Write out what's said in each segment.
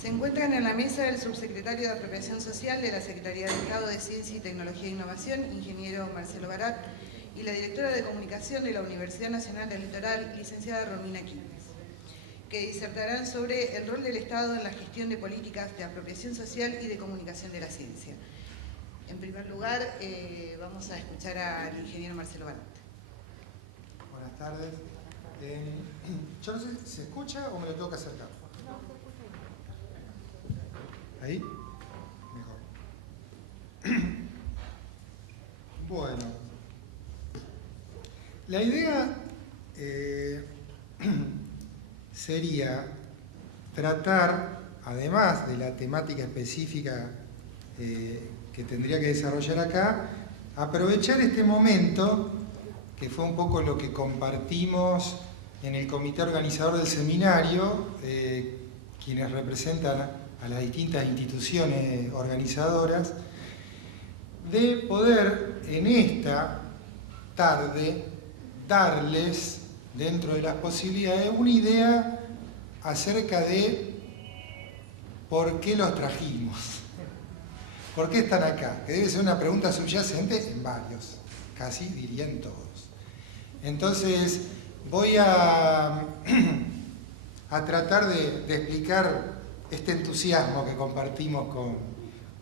Se encuentran en la mesa el subsecretario de Apropiación Social de la Secretaría de Estado de Ciencia y Tecnología e Innovación, ingeniero Marcelo Barat, y la directora de Comunicación de la Universidad Nacional del Litoral, licenciada Romina Quilmes, que disertarán sobre el rol del Estado en la gestión de políticas de apropiación social y de comunicación de la ciencia. En primer lugar, vamos a escuchar al ingeniero Marcelo Barat. Buenas tardes. Yo no sé, ¿se escucha o me lo tengo que acercar? ¿Ahí? Mejor. Bueno. La idea sería tratar, además de la temática específica que tendría que desarrollar acá, aprovechar este momento, que fue un poco lo que compartimos en el comité organizador del seminario, quienes representan a las distintas instituciones organizadoras, de poder en esta tarde darles, dentro de las posibilidades, una idea acerca de por qué los trajimos, por qué están acá, que debe ser una pregunta subyacente en varios, casi diría en todos. Entonces voy a tratar de explicar este entusiasmo que compartimos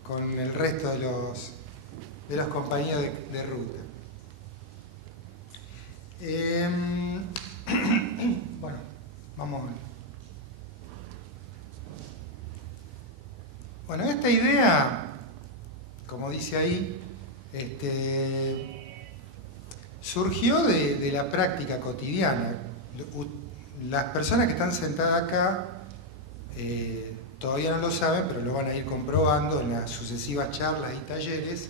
con el resto de los compañeros de ruta. Bueno, vamos a ver. Bueno, esta idea, como dice ahí, surgió de la práctica cotidiana. Las personas que están sentadas acá todavía no lo saben, pero lo van a ir comprobando en las sucesivas charlas y talleres.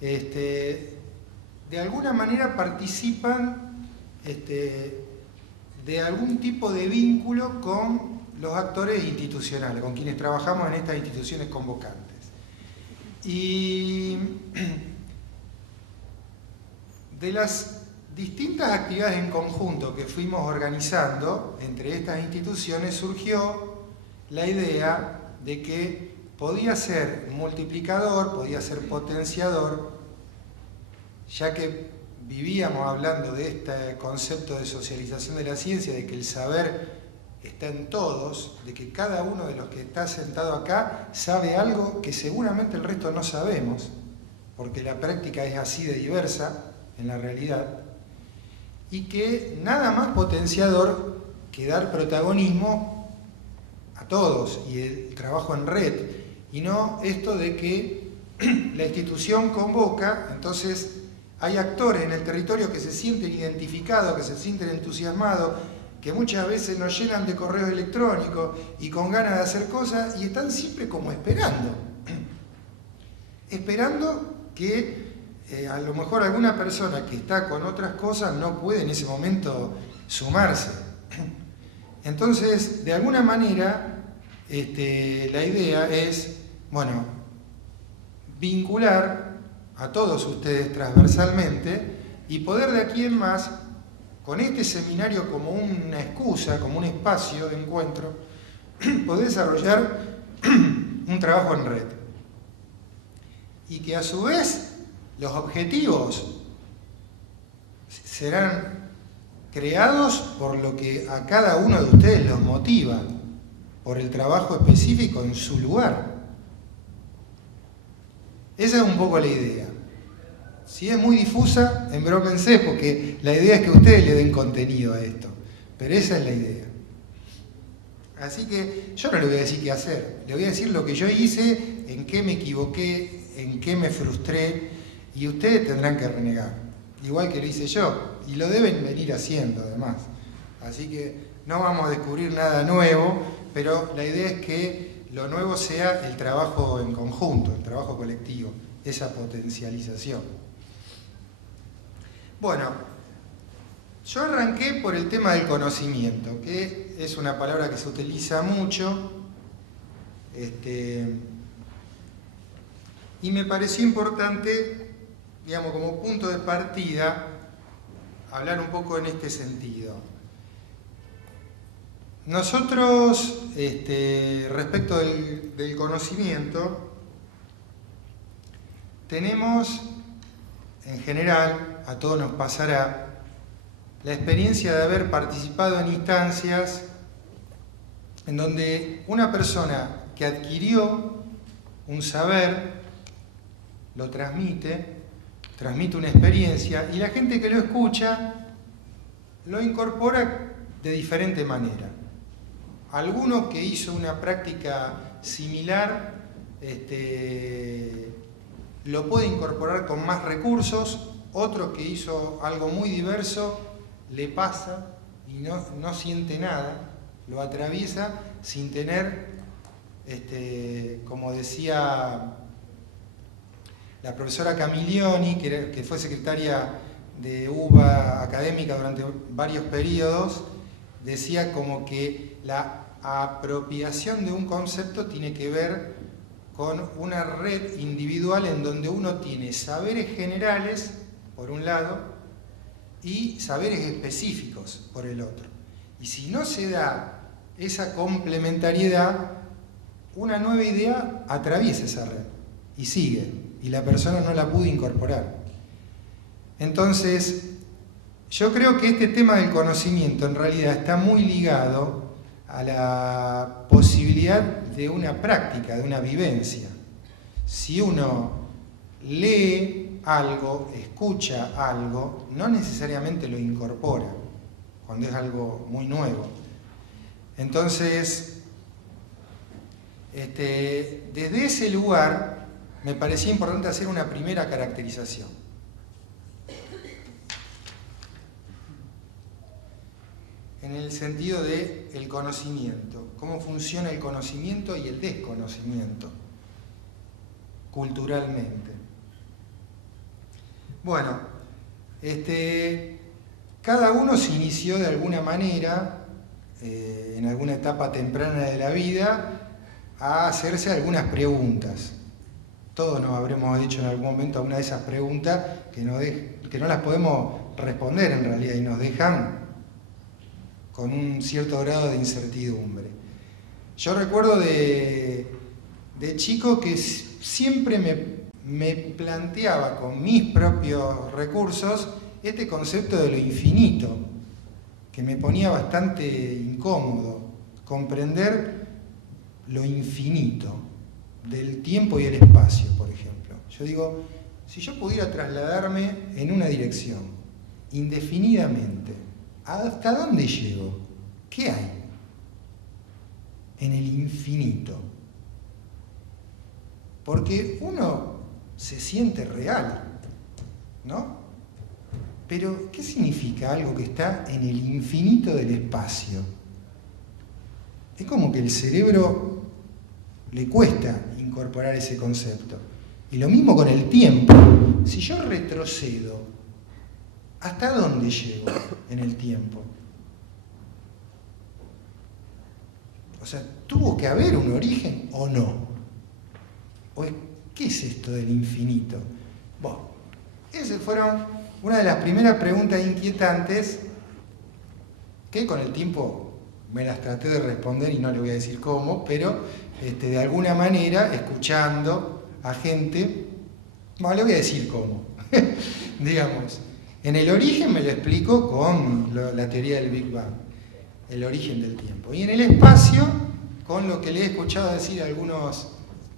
De alguna manera participan de algún tipo de vínculo con los actores institucionales, con quienes trabajamos en estas instituciones convocantes. Y de las distintas actividades en conjunto que fuimos organizando entre estas instituciones surgió la idea de que podía ser multiplicador, podía ser potenciador, ya que vivíamos hablando de este concepto de socialización de la ciencia, de que el saber está en todos, de que cada uno de los que está sentado acá sabe algo que seguramente el resto no sabemos, porque la práctica es así de diversa en la realidad, y que nada más potenciador que dar protagonismo a todos y el trabajo en red, y no esto de que la institución convoca, entonces hay actores en el territorio que se sienten identificados, que se sienten entusiasmados, que muchas veces nos llenan de correos electrónicos y con ganas de hacer cosas y están siempre como esperando que a lo mejor alguna persona que está con otras cosas no puede en ese momento sumarse. Entonces, de alguna manera, la idea es, bueno, vincular a todos ustedes transversalmente y poder de aquí en más, con este seminario como una excusa, como un espacio de encuentro, poder desarrollar un trabajo en red. Y que a su vez los objetivos serán creados por lo que a cada uno de ustedes los motiva, por el trabajo específico en su lugar. Esa es un poco la idea. Si es muy difusa, embrómense, porque la idea es que ustedes le den contenido a esto. Pero esa es la idea. Así que yo no le voy a decir qué hacer. Le voy a decir lo que yo hice, en qué me equivoqué, en qué me frustré, y ustedes tendrán que renegar. Igual que lo hice yo. Y lo deben venir haciendo, además. Así que no vamos a descubrir nada nuevo, pero la idea es que lo nuevo sea el trabajo en conjunto, el trabajo colectivo, esa potencialización. Bueno, yo arranqué por el tema del conocimiento, que es una palabra que se utiliza mucho, y me pareció importante, digamos, como punto de partida, hablar un poco en este sentido. nosotros, respecto del conocimiento, tenemos, en general, a todos nos pasará, la experiencia de haber participado en instancias en donde una persona que adquirió un saber, lo transmite una experiencia, y la gente que lo escucha lo incorpora de diferente manera. Alguno que hizo una práctica similar lo puede incorporar con más recursos, otro que hizo algo muy diverso le pasa y no siente nada, lo atraviesa sin tener, como decía la profesora Camilioni, que fue secretaria de UBA académica durante varios periodos, decía como que la apropiación de un concepto tiene que ver con una red individual en donde uno tiene saberes generales, por un lado, y saberes específicos, por el otro. Y si no se da esa complementariedad, una nueva idea atraviesa esa red y sigue, y la persona no la pudo incorporar. Entonces, yo creo que este tema del conocimiento en realidad está muy ligado a la posibilidad de una práctica, de una vivencia. Si uno lee algo, escucha algo, no necesariamente lo incorpora, cuando es algo muy nuevo. Entonces, desde ese lugar me parecía importante hacer una primera caracterización. En el sentido del conocimiento, cómo funciona el conocimiento y el desconocimiento culturalmente. Bueno, cada uno se inició de alguna manera, en alguna etapa temprana de la vida, a hacerse algunas preguntas. Todos nos habremos hecho en algún momento alguna de esas preguntas que no las podemos responder en realidad y nos dejan con un cierto grado de incertidumbre. Yo recuerdo de chico que siempre me planteaba con mis propios recursos este concepto de lo infinito, que me ponía bastante incómodo, comprender lo infinito del tiempo y el espacio, por ejemplo. Yo digo, si yo pudiera trasladarme en una dirección indefinidamente, ¿hasta dónde llego? ¿Qué hay en el infinito? Porque uno se siente real, ¿no? Pero, ¿qué significa algo que está en el infinito del espacio? Es como que el cerebro le cuesta incorporar ese concepto. Y lo mismo con el tiempo. Si yo retrocedo, ¿hasta dónde llego en el tiempo? O sea, ¿tuvo que haber un origen o no? ¿O qué es esto del infinito? Bueno, esas fueron una de las primeras preguntas inquietantes que con el tiempo me las traté de responder y no le voy a decir cómo, pero de alguna manera, escuchando a gente, bueno, le voy a decir cómo, digamos. En el origen me lo explico con la teoría del Big Bang, el origen del tiempo. Y en el espacio, con lo que le he escuchado decir a algunos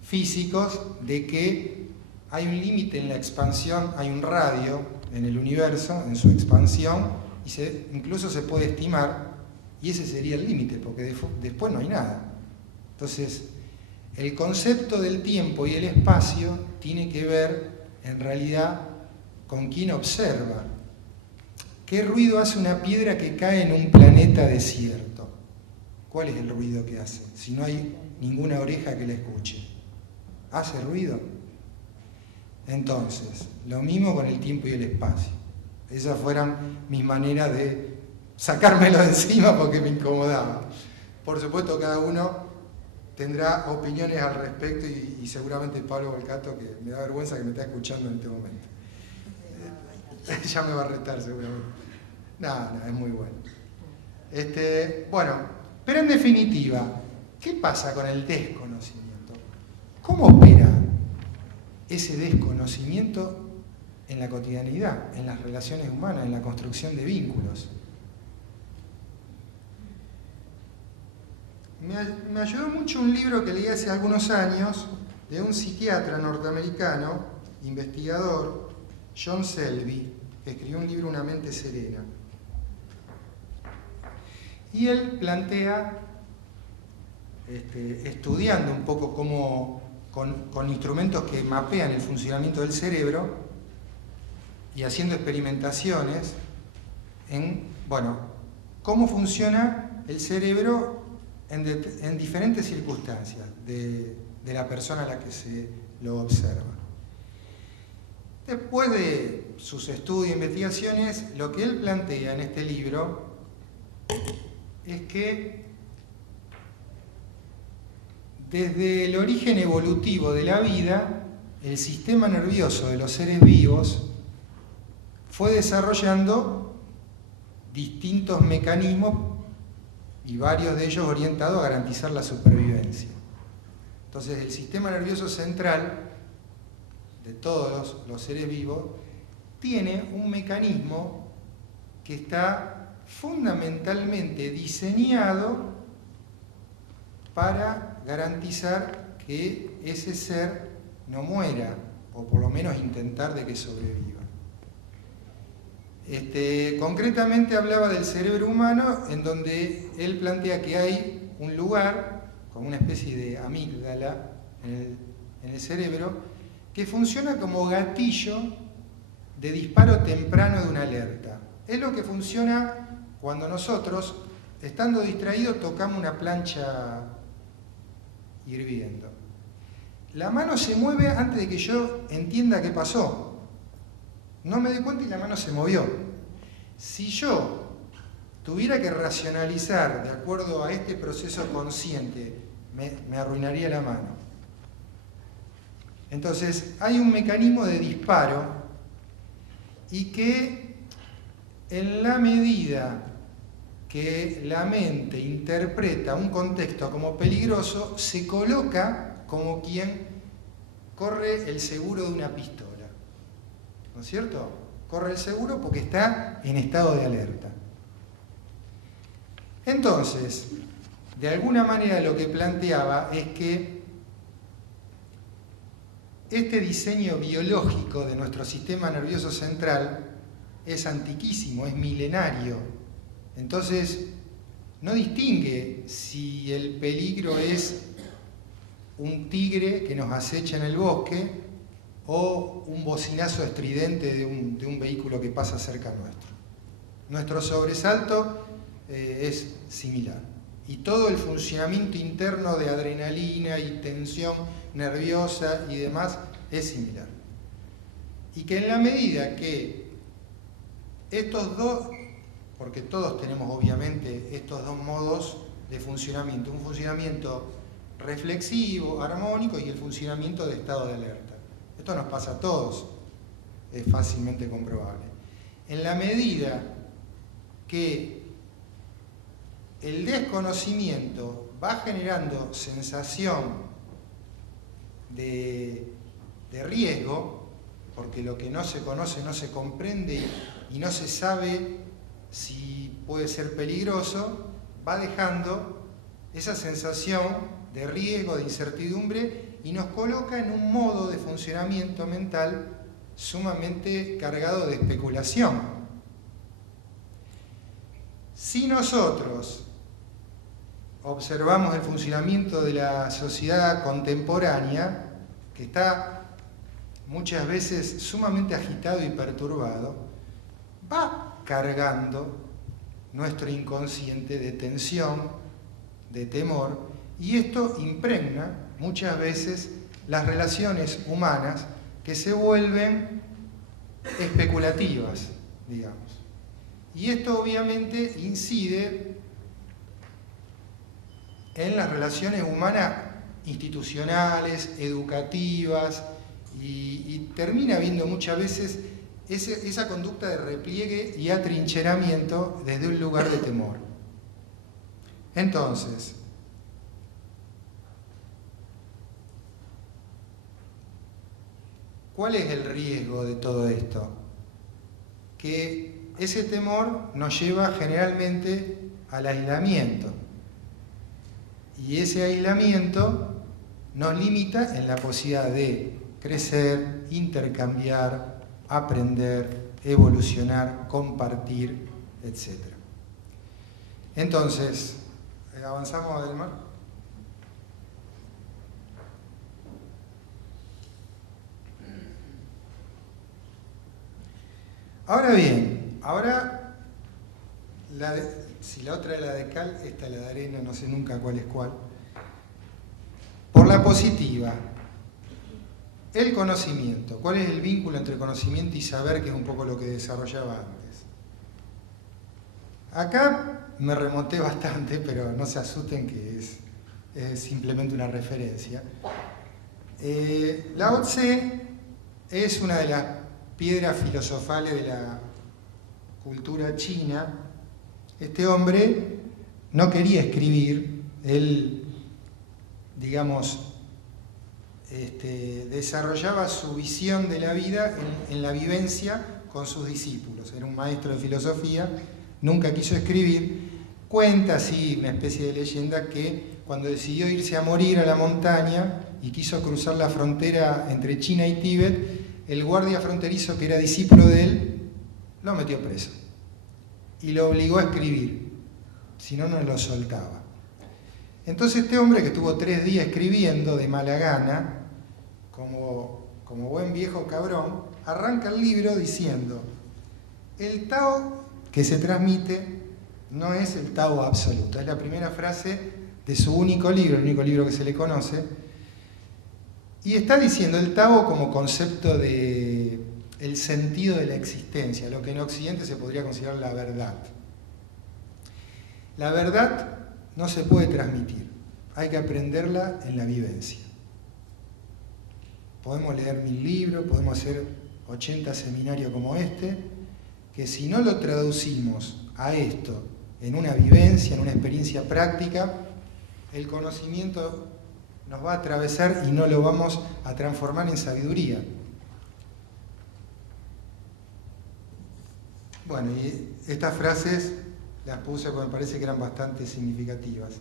físicos, de que hay un límite en la expansión, hay un radio en el universo, en su expansión, y incluso se puede estimar, y ese sería el límite, porque después no hay nada. Entonces, el concepto del tiempo y el espacio tiene que ver, en realidad, con quién observa. ¿Qué ruido hace una piedra que cae en un planeta desierto? ¿Cuál es el ruido que hace? Si no hay ninguna oreja que la escuche. ¿Hace ruido? Entonces, lo mismo con el tiempo y el espacio. Esas fueron mis maneras de sacármelo de encima porque me incomodaba. Por supuesto, cada uno tendrá opiniones al respecto y seguramente Pablo Volcato, que me da vergüenza que me está escuchando en este momento. Ya me va a retar seguramente. No, es muy bueno. Bueno, Pero en definitiva, ¿qué pasa con el desconocimiento? ¿Cómo opera ese desconocimiento en la cotidianidad, en las relaciones humanas, en la construcción de vínculos? Me ayudó mucho un libro que leí hace algunos años de un psiquiatra norteamericano, investigador, John Selby, que escribió un libro, Una mente serena. Y él plantea, estudiando un poco cómo, con instrumentos que mapean el funcionamiento del cerebro y haciendo experimentaciones en, bueno, cómo funciona el cerebro en diferentes circunstancias de la persona a la que se lo observa. Después de sus estudios e investigaciones, lo que él plantea en este libro es que desde el origen evolutivo de la vida, el sistema nervioso de los seres vivos fue desarrollando distintos mecanismos y varios de ellos orientados a garantizar la supervivencia. Entonces, el sistema nervioso central de todos los seres vivos tiene un mecanismo que está fundamentalmente diseñado para garantizar que ese ser no muera, o por lo menos intentar de que sobreviva. Concretamente hablaba del cerebro humano, en donde él plantea que hay un lugar, como una especie de amígdala en el cerebro, que funciona como gatillo de disparo temprano de una alerta. Es lo que funciona cuando nosotros, estando distraídos, tocamos una plancha hirviendo. La mano se mueve antes de que yo entienda qué pasó. No me di cuenta y la mano se movió. Si yo tuviera que racionalizar de acuerdo a este proceso consciente, me arruinaría la mano. Entonces, hay un mecanismo de disparo y que en la medida que la mente interpreta un contexto como peligroso, se coloca como quien corre el seguro de una pistola. ¿No es cierto? Corre el seguro porque está en estado de alerta. Entonces, de alguna manera lo que planteaba es que este diseño biológico de nuestro sistema nervioso central es antiquísimo, es milenario. Entonces, no distingue si el peligro es un tigre que nos acecha en el bosque o un bocinazo estridente de un vehículo que pasa cerca nuestro. Nuestro sobresalto es similar. Y todo el funcionamiento interno de adrenalina y tensión nerviosa y demás es similar. Y que en la medida que estos dos, porque todos tenemos obviamente estos dos modos de funcionamiento, un funcionamiento reflexivo, armónico y el funcionamiento de estado de alerta. Esto nos pasa a todos, es fácilmente comprobable. En la medida que el desconocimiento va generando sensación de riesgo, porque lo que no se conoce no se comprende y no se sabe si puede ser peligroso, va dejando esa sensación de riesgo, de incertidumbre, y nos coloca en un modo de funcionamiento mental sumamente cargado de especulación. Si nosotros observamos el funcionamiento de la sociedad contemporánea, que está muchas veces sumamente agitado y perturbado, va cargando nuestro inconsciente de tensión, de temor, y esto impregna muchas veces las relaciones humanas, que se vuelven especulativas, digamos. Y esto obviamente incide en las relaciones humanas institucionales, educativas, y termina habiendo muchas veces esa conducta de repliegue y atrincheramiento desde un lugar de temor. Entonces, ¿cuál es el riesgo de todo esto? Que ese temor nos lleva generalmente al aislamiento. Y ese aislamiento nos limita en la posibilidad de crecer, intercambiar, aprender, evolucionar, compartir, etc. Entonces, ¿avanzamos, Adelmar? Ahora bien, si la otra es la de cal, esta es la de arena, no sé nunca cuál es cuál. Por la positiva, el conocimiento. ¿Cuál es el vínculo entre conocimiento y saber, que es un poco lo que desarrollaba antes? Acá me remonté bastante, pero no se asusten que es simplemente una referencia. Lao Tse es una de las piedras filosofales de la cultura china. Este hombre no quería escribir, él, digamos, desarrollaba su visión de la vida en la vivencia con sus discípulos. Era un maestro de filosofía, nunca quiso escribir. Cuenta así una especie de leyenda que cuando decidió irse a morir a la montaña y quiso cruzar la frontera entre China y Tíbet, el guardia fronterizo, que era discípulo de él, lo metió preso y lo obligó a escribir, si no, no lo soltaba. Entonces este hombre, que estuvo 3 días escribiendo de mala gana, como buen viejo cabrón, arranca el libro diciendo: el Tao que se transmite no es el Tao absoluto. Es la primera frase de su único libro, el único libro que se le conoce, y está diciendo el Tao como concepto de el sentido de la existencia, lo que en Occidente se podría considerar la verdad. La verdad no se puede transmitir, hay que aprenderla en la vivencia. Podemos leer 1000 libros, podemos hacer 80 seminarios como este, que si no lo traducimos a esto en una vivencia, en una experiencia práctica, el conocimiento nos va a atravesar y no lo vamos a transformar en sabiduría. Bueno, y estas frases las puse porque me parece que eran bastante significativas.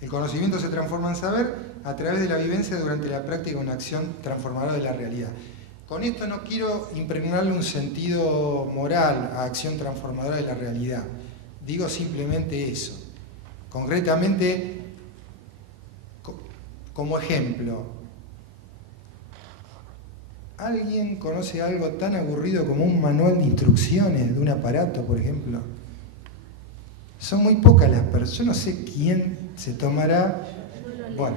El conocimiento se transforma en saber a través de la vivencia durante la práctica de una acción transformadora de la realidad. Con esto no quiero impregnarle un sentido moral a acción transformadora de la realidad. Digo simplemente eso. Concretamente, como ejemplo, ¿alguien conoce algo tan aburrido como un manual de instrucciones de un aparato, por ejemplo? Son muy pocas las personas. Yo no sé quién se tomará. Bueno,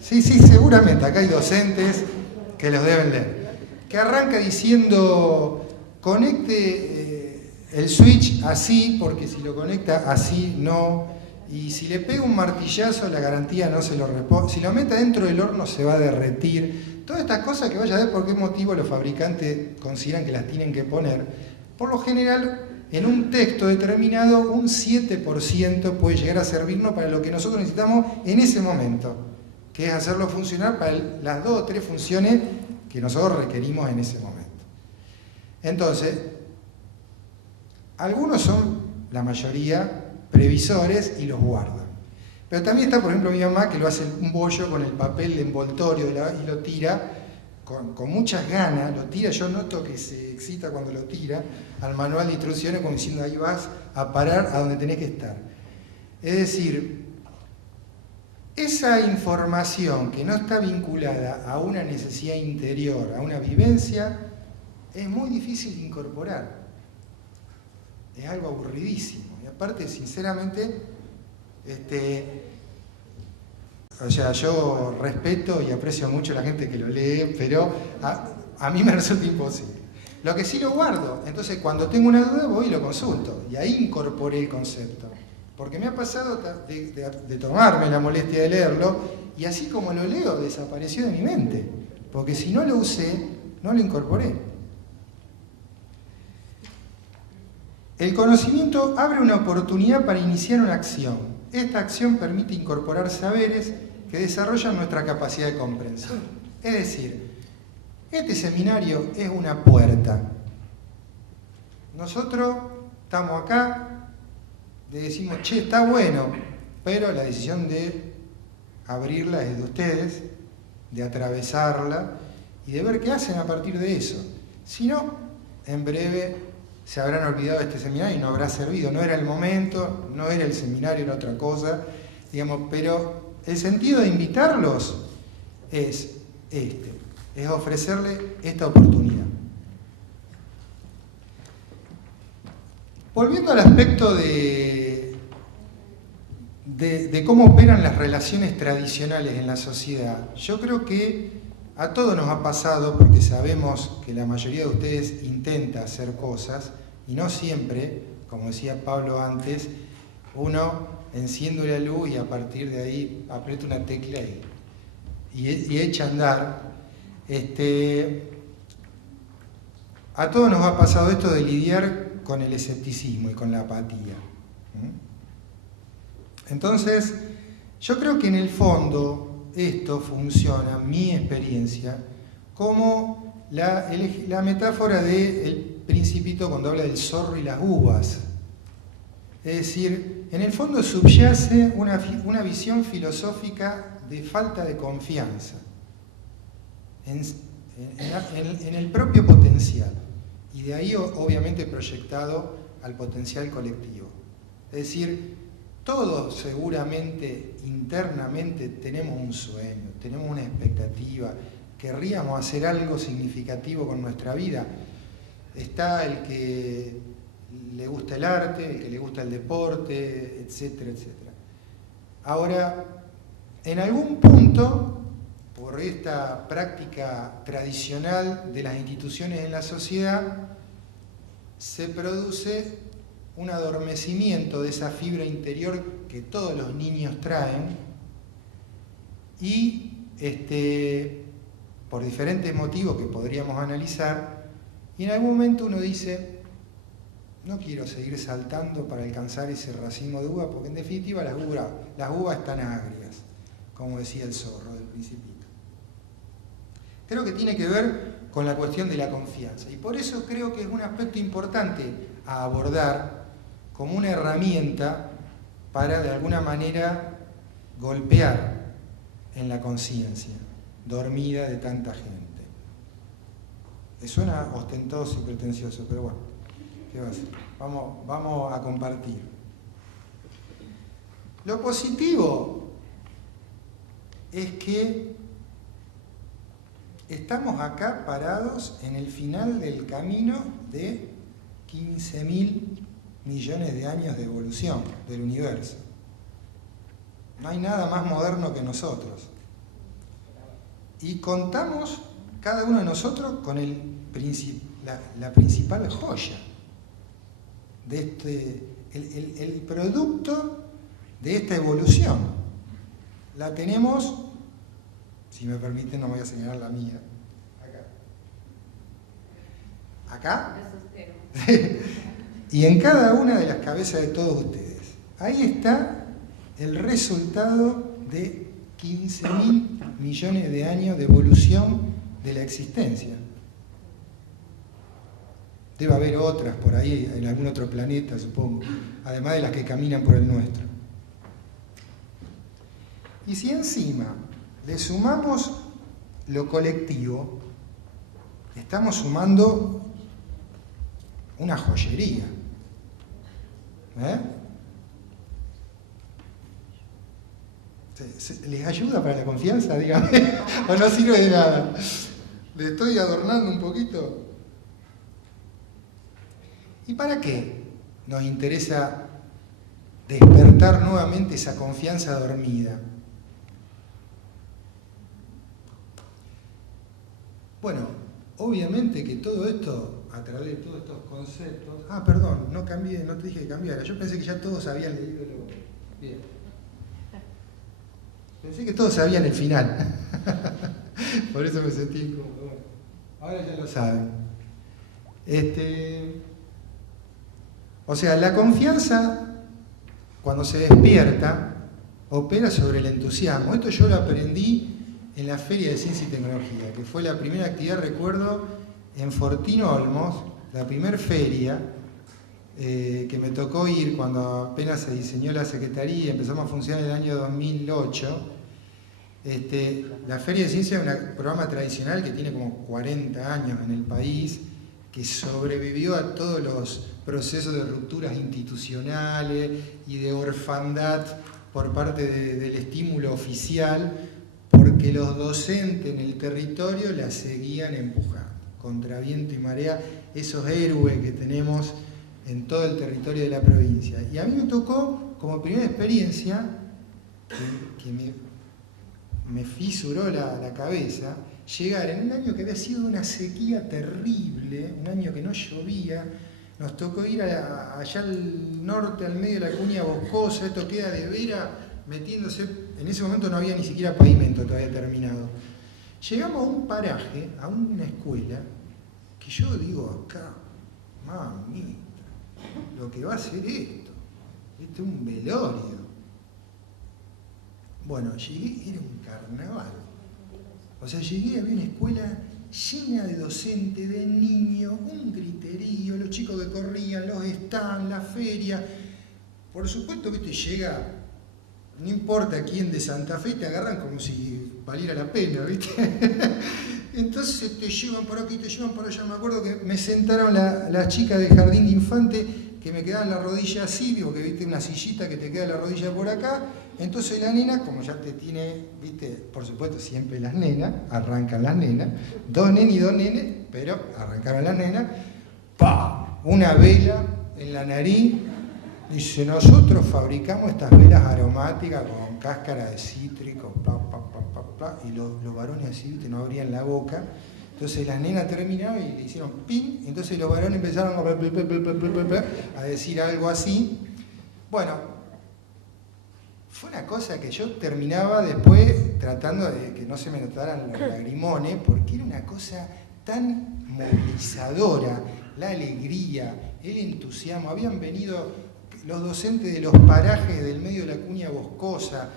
sí, seguramente acá hay docentes que los deben leer. Que arranca diciendo: conecte el switch así, porque si lo conecta así no. Y si le pega un martillazo, la garantía no se lo repone. Si lo mete dentro del horno, se va a derretir. Todas estas cosas que vaya a ver por qué motivo los fabricantes consideran que las tienen que poner. Por lo general, en un texto determinado, un 7% puede llegar a servirnos para lo que nosotros necesitamos en ese momento, que es hacerlo funcionar para las 2 o 3 funciones que nosotros requerimos en ese momento. Entonces, algunos son, la mayoría, previsores y los guardan. Pero también está, por ejemplo, mi mamá, que lo hace un bollo con el papel de envoltorio y lo tira con muchas ganas, lo tira. Yo noto que se excita cuando lo tira al manual de instrucciones, como diciendo: ahí vas a parar a donde tenés que estar. Es decir, esa información que no está vinculada a una necesidad interior, a una vivencia, es muy difícil de incorporar. Es algo aburridísimo. Y aparte, sinceramente, yo respeto y aprecio mucho a la gente que lo lee, pero a mí me resulta imposible. Lo que sí lo guardo, entonces cuando tengo una duda voy y lo consulto, y ahí incorporé el concepto. Porque me ha pasado de tomarme la molestia de leerlo, y así como lo leo, desapareció de mi mente. Porque si no lo usé, no lo incorporé. El conocimiento abre una oportunidad para iniciar una acción. esta acción permite incorporar saberes que desarrollan nuestra capacidad de comprensión. Es decir, este seminario es una puerta. Nosotros estamos acá, le decimos, che, está bueno, pero la decisión de abrirla es de ustedes, de atravesarla y de ver qué hacen a partir de eso. Si no, en breve se habrán olvidado de este seminario y no habrá servido. No era el momento, no era el seminario, era otra cosa, digamos, pero el sentido de invitarlos es es ofrecerle esta oportunidad. Volviendo al aspecto de cómo operan las relaciones tradicionales en la sociedad, yo creo que a todos nos ha pasado, porque sabemos que la mayoría de ustedes intenta hacer cosas, y no siempre, como decía Pablo antes, uno enciende la luz y a partir de ahí aprieta una tecla y echa a andar. A todos nos ha pasado esto de lidiar con el escepticismo y con la apatía. Entonces, yo creo que en el fondo esto funciona, mi experiencia, como la metáfora del Principito cuando habla del zorro y las uvas. Es decir, en el fondo subyace una visión filosófica de falta de confianza en el propio potencial, y de ahí obviamente proyectado al potencial colectivo. Es decir, todos seguramente internamente tenemos un sueño, tenemos una expectativa, querríamos hacer algo significativo con nuestra vida. Está el que le gusta el arte, el que le gusta el deporte, etcétera, etcétera. Ahora, en algún punto, por esta práctica tradicional de las instituciones en la sociedad, se produce un adormecimiento de esa fibra interior que todos los niños traen y, por diferentes motivos que podríamos analizar, y en algún momento uno dice, no quiero seguir saltando para alcanzar ese racimo de uvas, porque en definitiva las uvas están agrias, como decía el zorro del Principito. Creo que tiene que ver con la cuestión de la confianza, y por eso creo que es un aspecto importante a abordar como una herramienta para de alguna manera golpear en la conciencia dormida de tanta gente. Suena ostentoso y pretencioso, pero bueno, ¿qué va a hacer? Vamos a compartir. Lo positivo es que estamos acá parados en el final del camino de 15.000 millones de años de evolución del universo. No hay nada más moderno que nosotros. Y contamos, cada uno de nosotros, con la principal joya de el producto de esta evolución. La tenemos, si me permiten, no voy a señalar la mía. Acá. Y en cada una de las cabezas de todos ustedes. Ahí está el resultado de 15.000 millones de años de evolución de la existencia. Debe haber otras por ahí, en algún otro planeta, supongo, además de las que caminan por el nuestro. Y si encima le sumamos lo colectivo, estamos sumando una joyería. ¿Les ayuda para la confianza, dígame? ¿O no sirve de nada? ¿Le estoy adornando un poquito? ¿Y para qué nos interesa despertar nuevamente esa confianza dormida? Bueno, obviamente que todo esto, a través de todos estos conceptos... Ah, perdón, no cambié, no te dije que cambiara. Yo pensé que ya todos habían leído lo... Bien. Pensé que todos sabían el final. Por eso me sentí incómodo. Bueno, ahora ya lo saben. O sea, la confianza cuando se despierta, opera sobre el entusiasmo. Esto yo lo aprendí en la Feria de Ciencia y Tecnología, que fue la primera actividad, recuerdo, en Fortino Olmos, la primera feria que me tocó ir cuando apenas se diseñó la Secretaría, empezamos a funcionar en el año 2008. La Feria de Ciencia es un programa tradicional que tiene como 40 años en el país, que sobrevivió a todos los procesos de rupturas institucionales y de orfandad por parte del estímulo oficial, porque los docentes en el territorio la seguían empujando, contra viento y marea, esos héroes que tenemos en todo el territorio de la provincia. Y a mí me tocó, como primera experiencia, que me fisuró la cabeza, llegar en un año que había sido una sequía terrible, un año que no llovía. Nos tocó ir allá al norte, al medio de la cuña boscosa, esto queda de vera, metiéndose, en ese momento no había ni siquiera pavimento todavía terminado. Llegamos a un paraje, a una escuela, que yo digo acá, mamita, lo que va a ser esto es un velorio. Bueno, llegué, era un carnaval. O sea, llegué, había una escuela llena de docentes, de niños, un griterío, los chicos que corrían, los stands, la feria. Por supuesto, viste, llega, no importa quién de Santa Fe, te agarran como si valiera la pena, viste. Entonces te llevan por aquí, te llevan por allá. Me acuerdo que me sentaron las chicas del jardín de infante, que me quedaban la rodilla así, digo que viste una sillita que te queda la rodilla por acá. Entonces la nena, como ya te tiene, viste, por supuesto siempre las nenas, arrancan las nenas, 2 nenes y 2 nenes, pero arrancaron las nenas, ¡pah! Una vela en la nariz, dice, nosotros fabricamos estas velas aromáticas con cáscara de cítrico, y los varones así, viste, no abrían la boca. Entonces las nenas terminaron y le hicieron pin, entonces los varones empezaron a decir algo así. Bueno, fue una cosa que yo terminaba después tratando de que no se me notaran los lagrimones, porque era una cosa tan movilizadora, la alegría, el entusiasmo. Habían venido los docentes de los parajes del medio de la cuña boscosa,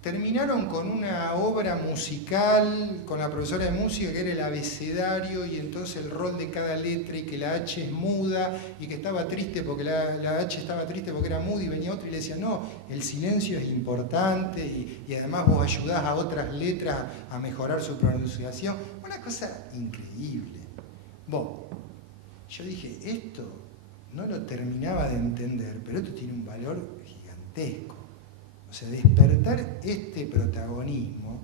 terminaron con una obra musical con la profesora de música que era el abecedario y entonces el rol de cada letra y que la H es muda y que estaba triste porque la H estaba triste porque era muda y venía otro y le decía no, el silencio es importante y además vos ayudás a otras letras a mejorar su pronunciación. Una cosa increíble. Bueno, yo dije, esto no lo terminaba de entender, pero esto tiene un valor gigantesco. O sea, despertar este protagonismo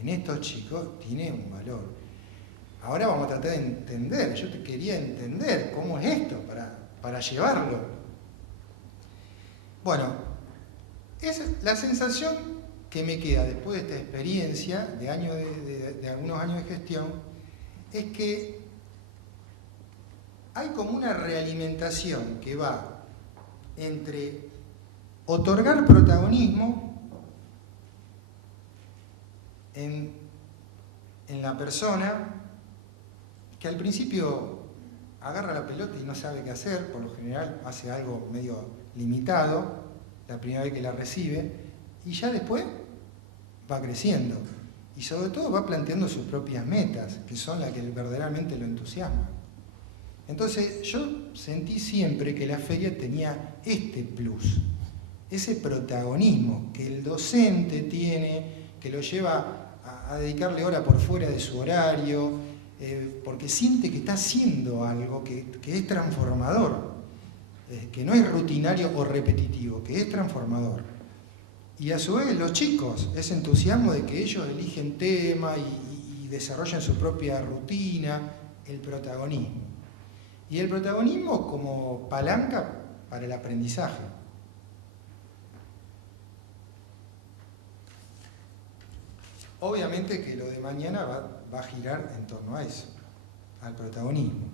en estos chicos tiene un valor. Ahora vamos a tratar de entender, yo te quería entender cómo es esto para llevarlo. Bueno, esa es la sensación que me queda después de esta experiencia de algunos años de gestión, es que hay como una realimentación que va entre otorgar protagonismo en la persona que al principio agarra la pelota y no sabe qué hacer, por lo general hace algo medio limitado, la primera vez que la recibe, y ya después va creciendo. Y sobre todo va planteando sus propias metas, que son las que verdaderamente lo entusiasman. Entonces yo sentí siempre que la feria tenía este plus, ese protagonismo que el docente tiene, que lo lleva a dedicarle hora por fuera de su horario, porque siente que está haciendo algo que es transformador, que no es rutinario o repetitivo, que es transformador. Y a su vez los chicos, ese entusiasmo de que ellos eligen tema y desarrollan su propia rutina, el protagonismo. Y el protagonismo como palanca para el aprendizaje. Obviamente que lo de mañana va a girar en torno a eso, al protagonismo.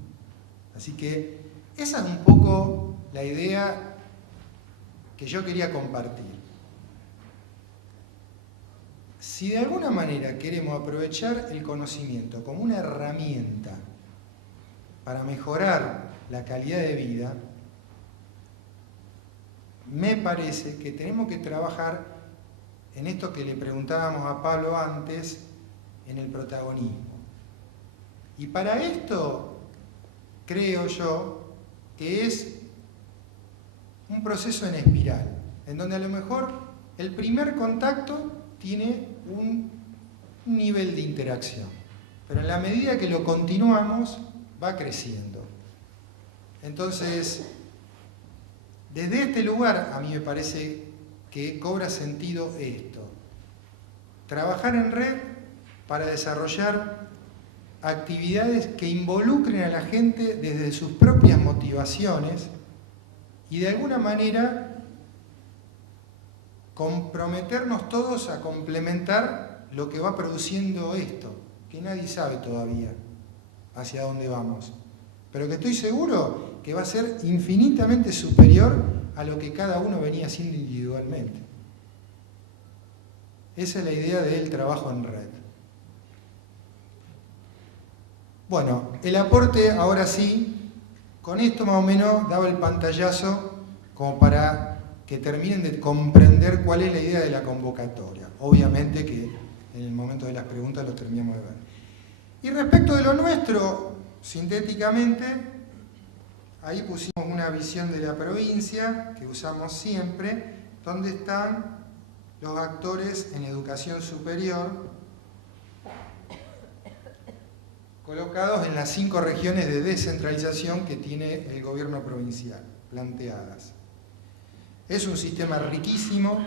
Así que esa es un poco la idea que yo quería compartir. Si de alguna manera queremos aprovechar el conocimiento como una herramienta para mejorar la calidad de vida, me parece que tenemos que trabajar en esto que le preguntábamos a Pablo antes, en el protagonismo. Y para esto, creo yo, que es un proceso en espiral, en donde a lo mejor el primer contacto tiene un nivel de interacción, pero en la medida que lo continuamos, va creciendo. Entonces, desde este lugar, a mí me parece que cobra sentido esto. Trabajar en red para desarrollar actividades que involucren a la gente desde sus propias motivaciones y de alguna manera comprometernos todos a complementar lo que va produciendo esto, que nadie sabe todavía hacia dónde vamos, pero que estoy seguro que va a ser infinitamente superior a lo que cada uno venía haciendo individualmente. Esa es la idea del trabajo en red. Bueno, el aporte, ahora sí, con esto más o menos daba el pantallazo como para que terminen de comprender cuál es la idea de la convocatoria. Obviamente que en el momento de las preguntas lo terminamos de ver. Y respecto de lo nuestro, sintéticamente, ahí pusimos una visión de la provincia que usamos siempre, donde están los actores en educación superior, colocados en las 5 regiones de descentralización que tiene el gobierno provincial, planteadas. Es un sistema riquísimo,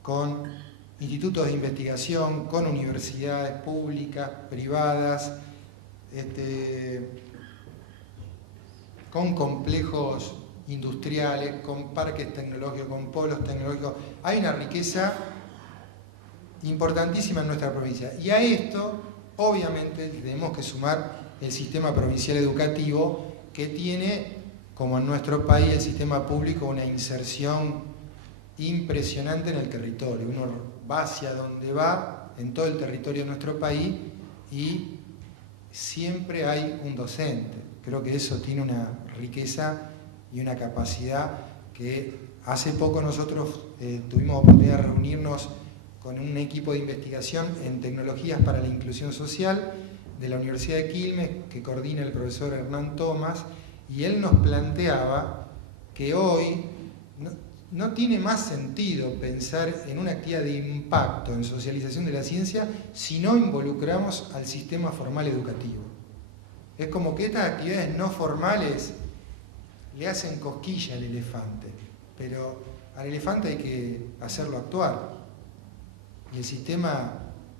con institutos de investigación, con universidades públicas, privadas, con complejos industriales, con parques tecnológicos, con polos tecnológicos. Hay una riqueza importantísima en nuestra provincia. Y a esto, obviamente, tenemos que sumar el sistema provincial educativo, que tiene, como en nuestro país, el sistema público, una inserción impresionante en el territorio. Uno va hacia donde va, en todo el territorio de nuestro país, y siempre hay un docente. Creo que eso tiene una riqueza y una capacidad que hace poco nosotros tuvimos oportunidad de reunirnos con un equipo de investigación en tecnologías para la inclusión social de la Universidad de Quilmes, que coordina el profesor Hernán Tomás, y él nos planteaba que hoy no tiene más sentido pensar en una actividad de impacto en socialización de la ciencia si no involucramos al sistema formal educativo. Es como que estas actividades no formales le hacen cosquilla al elefante, pero al elefante hay que hacerlo actuar. Y el sistema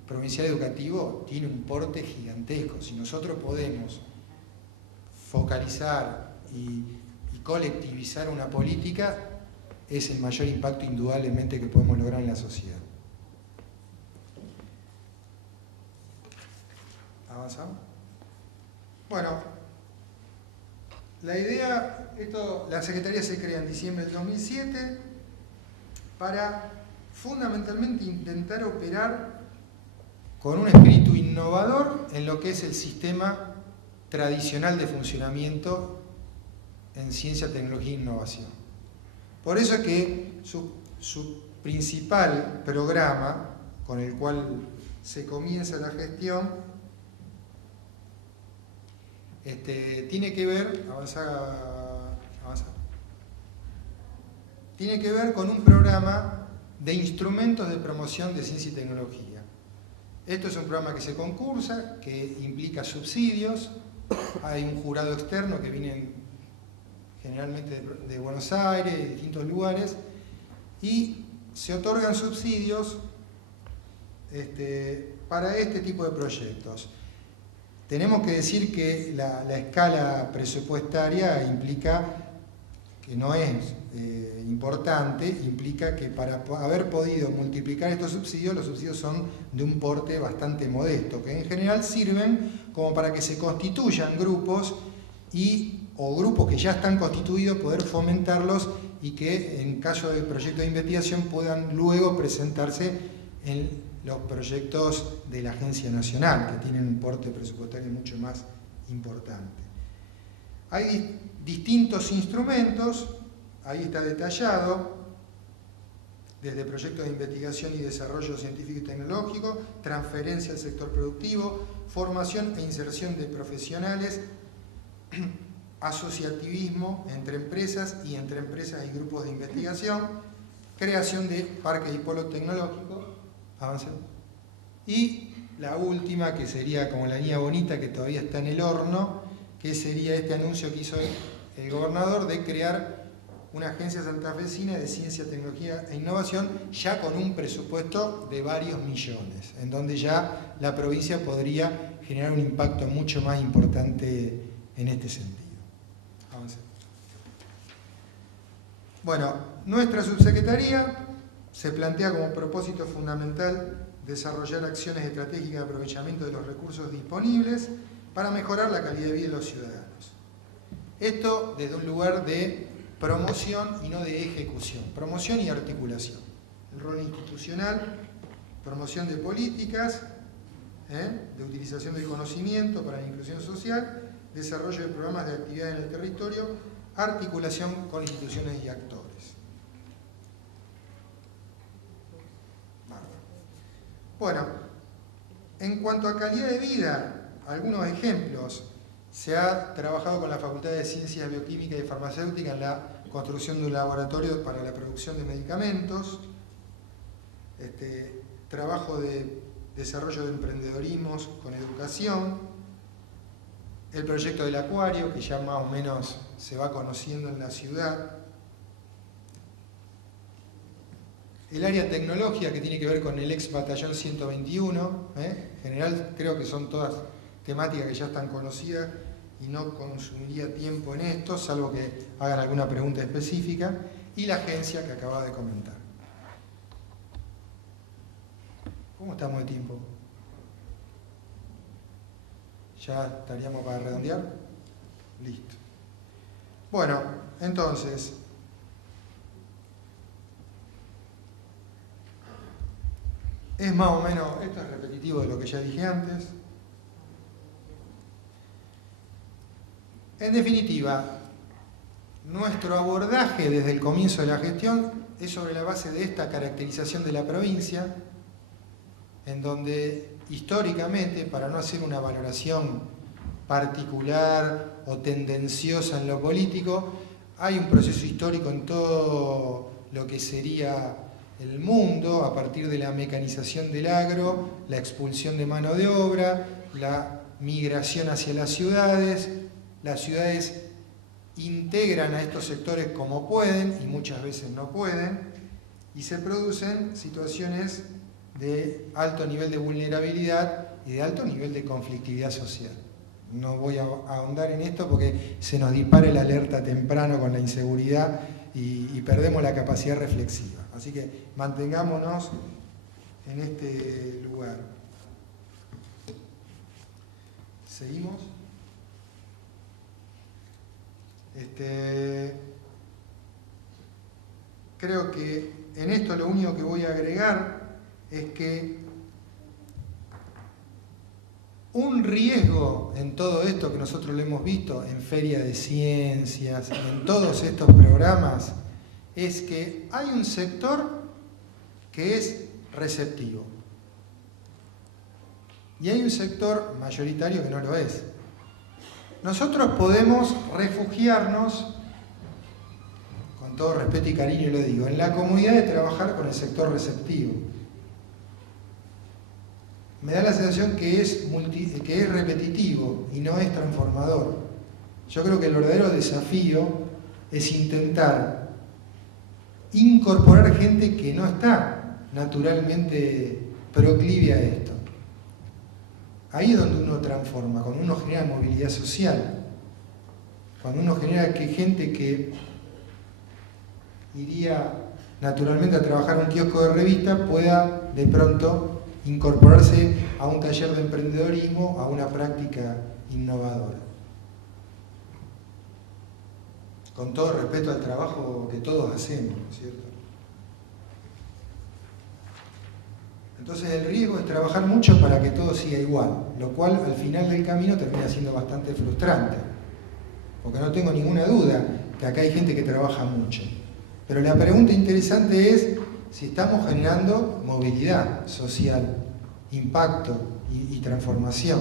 provincial educativo tiene un porte gigantesco. Si nosotros podemos focalizar y colectivizar una política, es el mayor impacto indudablemente que podemos lograr en la sociedad. ¿Avanzamos? Bueno, la idea, la Secretaría se crea en diciembre del 2007 para fundamentalmente intentar operar con un espíritu innovador en lo que es el sistema tradicional de funcionamiento en ciencia, tecnología e innovación. Por eso es que su principal programa con el cual se comienza la gestión tiene que ver, tiene que ver con un programa de instrumentos de promoción de ciencia y tecnología. Esto es un programa que se concursa, que implica subsidios. Hay un jurado externo que viene generalmente de Buenos Aires y de distintos lugares, y se otorgan subsidios para este tipo de proyectos. Tenemos que decir que la escala presupuestaria implica que no es importante, implica que para haber podido multiplicar estos subsidios, los subsidios son de un porte bastante modesto, que en general sirven como para que se constituyan grupos o grupos que ya están constituidos, poder fomentarlos y que en caso de proyectos de investigación puedan luego presentarse en los proyectos de la Agencia Nacional, que tienen un porte presupuestario mucho más importante. Hay distintos instrumentos, ahí está detallado, desde proyectos de investigación y desarrollo científico y tecnológico, transferencia al sector productivo, formación e inserción de profesionales, asociativismo entre empresas y entre empresas y grupos de investigación, creación de parques y polos tecnológicos, avancen. Y la última, que sería como la niña bonita que todavía está en el horno, que sería este anuncio que hizo el gobernador de crear una agencia santafesina de ciencia, tecnología e innovación, ya con un presupuesto de varios millones, en donde ya la provincia podría generar un impacto mucho más importante en este sentido. Avancemos. Bueno, nuestra subsecretaría se plantea como propósito fundamental desarrollar acciones estratégicas de aprovechamiento de los recursos disponibles para mejorar la calidad de vida de los ciudadanos. Esto desde un lugar de promoción y no de ejecución, promoción y articulación. El rol institucional, promoción de políticas, de utilización del conocimiento para la inclusión social, desarrollo de programas de actividad en el territorio, articulación con instituciones y actores. Bueno, en cuanto a calidad de vida, algunos ejemplos. Se ha trabajado con la Facultad de Ciencias Bioquímicas y Farmacéuticas en la construcción de un laboratorio para la producción de medicamentos, trabajo de desarrollo de emprendedorismos con educación, el proyecto del acuario, que ya más o menos se va conociendo en la ciudad, el área tecnológica, que tiene que ver con el ex batallón 121, en general creo que son todas temáticas que ya están conocidas y no consumiría tiempo en esto, salvo que hagan alguna pregunta específica, y la agencia que acababa de comentar. ¿Cómo estamos de tiempo? ¿Ya estaríamos para redondear? Listo. Bueno, entonces, es más o menos, esto es repetitivo de lo que ya dije antes. En definitiva, nuestro abordaje desde el comienzo de la gestión es sobre la base de esta caracterización de la provincia, en donde históricamente, para no hacer una valoración particular o tendenciosa en lo político, hay un proceso histórico en todo lo que sería el mundo, a partir de la mecanización del agro, la expulsión de mano de obra, la migración hacia las ciudades integran a estos sectores como pueden y muchas veces no pueden, y se producen situaciones de alto nivel de vulnerabilidad y de alto nivel de conflictividad social. No voy a ahondar en esto porque se nos dispara el alerta temprano con la inseguridad y perdemos la capacidad reflexiva. Así que mantengámonos en este lugar. ¿Seguimos? Creo que en esto lo único que voy a agregar es que un riesgo en todo esto que nosotros lo hemos visto en Feria de Ciencias, en todos estos programas, es que hay un sector que es receptivo y hay un sector mayoritario que no lo es. Nosotros podemos refugiarnos, con todo respeto y cariño lo digo, en la comodidad de trabajar con el sector receptivo. Me da la sensación que es repetitivo y no es transformador. Yo creo que el verdadero desafío es intentar incorporar gente que no está naturalmente proclive a esto. Ahí es donde uno transforma, cuando uno genera movilidad social, cuando uno genera que gente que iría naturalmente a trabajar en un kiosco de revista pueda de pronto incorporarse a un taller de emprendedorismo, a una práctica innovadora. Con todo respeto al trabajo que todos hacemos, ¿no es cierto? Entonces el riesgo es trabajar mucho para que todo siga igual, lo cual al final del camino termina siendo bastante frustrante, porque no tengo ninguna duda que acá hay gente que trabaja mucho. Pero la pregunta interesante es si estamos generando movilidad social, impacto y transformación.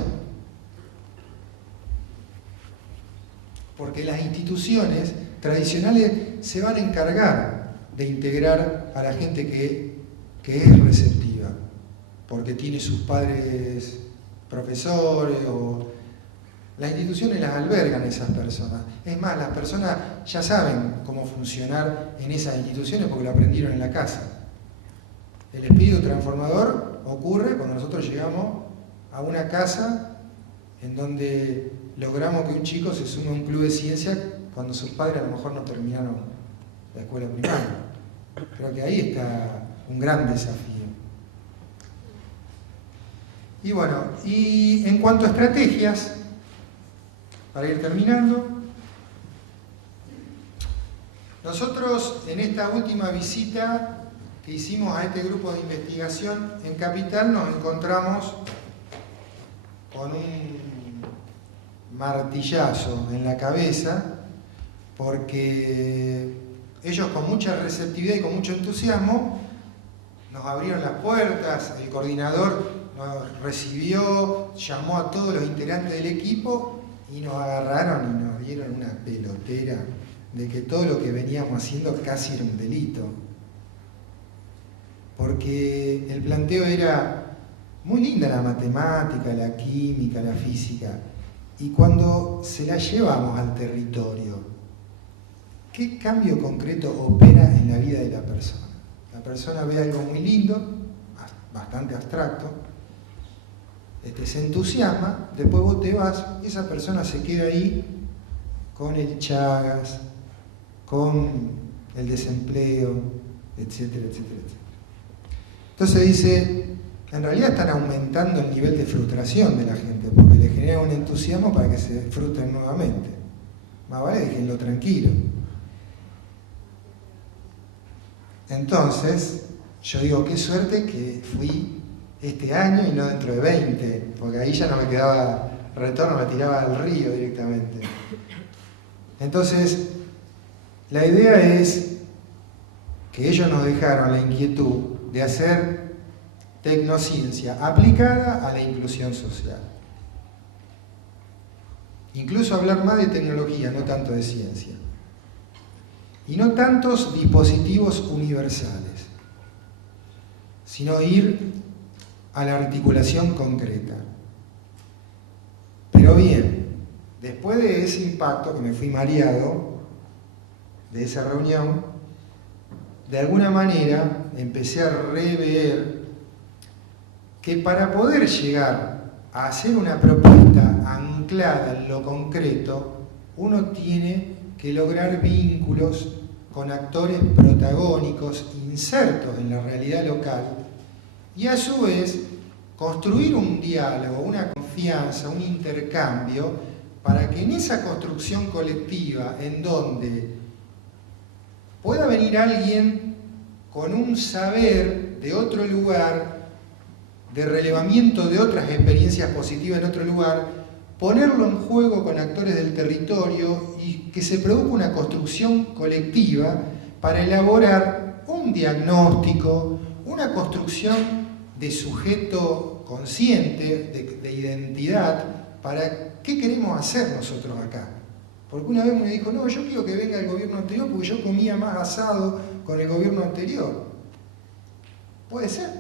Porque las instituciones tradicionales se van a encargar de integrar a la gente que es receptiva, porque tiene sus padres profesores o... Las instituciones las albergan esas personas. Es más, las personas ya saben cómo funcionar en esas instituciones porque lo aprendieron en la casa. El espíritu transformador ocurre cuando nosotros llegamos a una casa en donde logramos que un chico se sume a un club de ciencia cuando sus padres a lo mejor no terminaron la escuela primaria. Creo que ahí está un gran desafío. Y bueno, y en cuanto a estrategias, para ir terminando, nosotros en esta última visita que hicimos a este grupo de investigación en Capital nos encontramos con un martillazo en la cabeza porque ellos con mucha receptividad y con mucho entusiasmo nos abrieron las puertas, el coordinador nos recibió, llamó a todos los integrantes del equipo y nos agarraron y nos dieron una pelotera de que todo lo que veníamos haciendo casi era un delito. Porque el planteo era muy linda la matemática, la química, la física, y cuando se la llevamos al territorio, ¿qué cambio concreto opera en la vida de la persona? La persona ve algo muy lindo, bastante abstracto, se entusiasma, después vos te vas y esa persona se queda ahí con el Chagas, con el desempleo, etcétera, etcétera, etcétera. Entonces dice, en realidad están aumentando el nivel de frustración de la gente porque le genera un entusiasmo para que se frustren nuevamente. Más vale déjenlo tranquilo. Entonces, yo digo, qué suerte que fui este año y no dentro de 20, porque ahí ya no me quedaba retorno, me tiraba al río directamente. Entonces, la idea es que ellos nos dejaron la inquietud de hacer tecnociencia aplicada a la inclusión social. Incluso hablar más de tecnología, no tanto de ciencia. Y no tantos dispositivos universales, sino ir a la articulación concreta. Pero bien, después de ese impacto, que me fui mareado de esa reunión, de alguna manera empecé a rever que para poder llegar a hacer una propuesta anclada en lo concreto, uno tiene que lograr vínculos con actores protagónicos insertos en la realidad local y a su vez construir un diálogo, una confianza, un intercambio para que en esa construcción colectiva en donde pueda venir alguien con un saber de otro lugar, de relevamiento de otras experiencias positivas en otro lugar, ponerlo en juego con actores del territorio y que se produzca una construcción colectiva para elaborar un diagnóstico, una construcción de sujeto consciente, de identidad, para qué queremos hacer nosotros acá. Porque una vez me dijo, no, yo quiero que venga el gobierno anterior porque yo comía más asado con el gobierno anterior. Puede ser.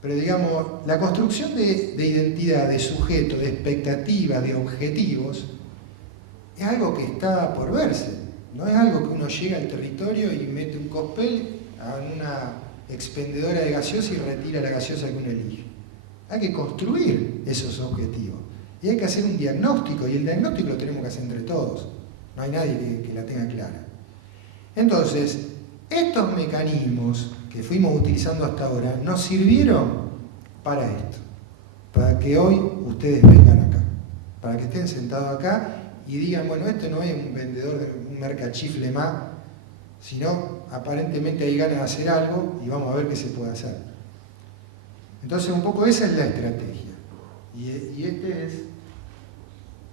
Pero digamos, la construcción de identidad, de sujeto, de expectativa, de objetivos, es algo que está por verse. No es algo que uno llega al territorio y mete un cospel a una expendedora de gaseosa y retira la gaseosa que uno elige. Hay que construir esos objetivos. Y hay que hacer un diagnóstico, y el diagnóstico lo tenemos que hacer entre todos. No hay nadie que la tenga clara. Entonces, estos mecanismos que fuimos utilizando hasta ahora nos sirvieron para esto. Para que hoy ustedes vengan acá. Para que estén sentados acá y digan, bueno, esto no es un vendedor, un mercachifle más, sino aparentemente hay ganas de hacer algo y vamos a ver qué se puede hacer. Entonces un poco esa es la estrategia. Y este es,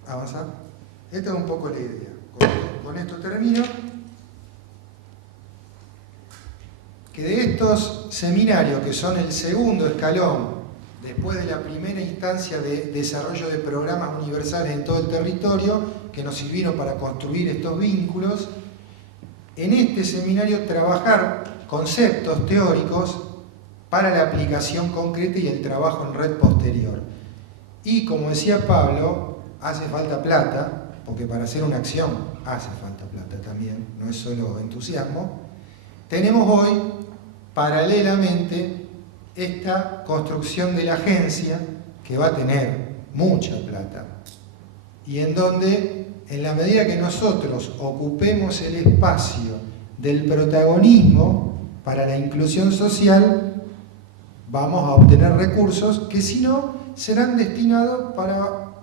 avanzar, esta es un poco la idea. Con esto termino. que de estos seminarios, que son el segundo escalón, después de la primera instancia de desarrollo de programas universales en todo el territorio, que nos sirvieron para construir estos vínculos, en este seminario trabajar conceptos teóricos para la aplicación concreta y el trabajo en red posterior. Y como decía Pablo, hace falta plata, porque para hacer una acción hace falta plata también, no es solo entusiasmo. Tenemos hoy, paralelamente, esta construcción de la agencia, que va a tener mucha plata, y en donde, en la medida que nosotros ocupemos el espacio del protagonismo para la inclusión social, vamos a obtener recursos que si no serán destinados para,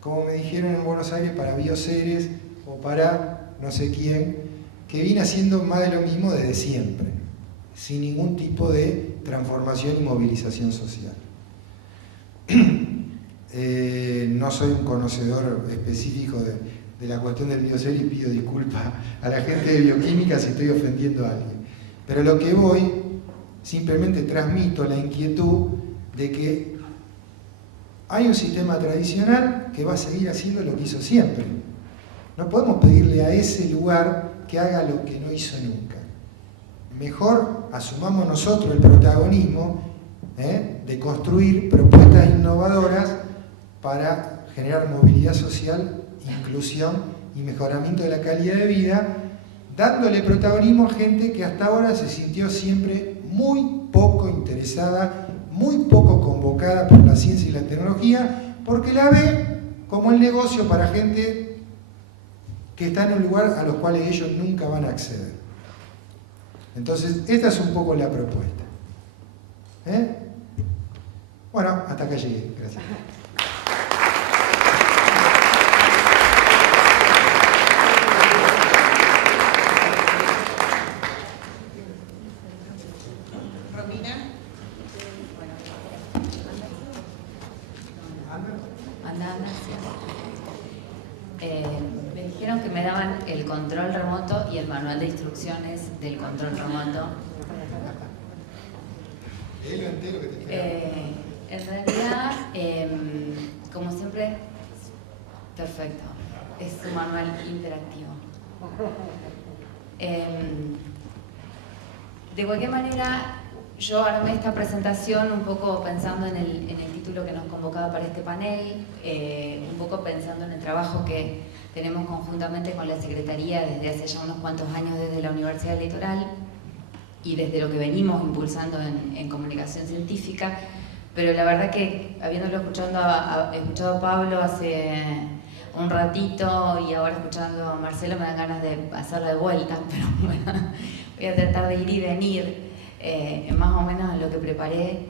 como me dijeron en Buenos Aires, para bioseres o para no sé quién, que viene haciendo más de lo mismo desde siempre, sin ningún tipo de transformación y movilización social. No soy un conocedor específico de la cuestión del bioser y pido disculpas a la gente de bioquímica si estoy ofendiendo a alguien. Pero lo que voy, simplemente transmito la inquietud de que hay un sistema tradicional que va a seguir haciendo lo que hizo siempre. No podemos pedirle a ese lugar que haga lo que no hizo nunca. Mejor asumamos nosotros el protagonismo de construir propuestas innovadoras para generar movilidad social, inclusión y mejoramiento de la calidad de vida, dándole protagonismo a gente que hasta ahora se sintió siempre muy poco interesada, muy poco convocada por la ciencia y la tecnología, porque la ve como el negocio para gente que está en un lugar a los cuales ellos nunca van a acceder. Entonces, esta es un poco la propuesta. Bueno, hasta acá llegué. Gracias. Me dijeron que me daban el control remoto y el manual de instrucciones del control remoto. En realidad, como siempre, perfecto, es un manual interactivo. De cualquier manera, yo armé esta presentación un poco pensando en el título que nos convocaba para este panel, un poco pensando en el trabajo que tenemos conjuntamente con la Secretaría desde hace ya unos cuantos años desde la Universidad del Litoral y desde lo que venimos impulsando en comunicación científica, pero la verdad que habiéndolo escuchado a Pablo hace un ratito y ahora escuchando a Marcelo me dan ganas de hacerlo de vuelta, pero bueno, voy a tratar de ir y venir más o menos a lo que preparé,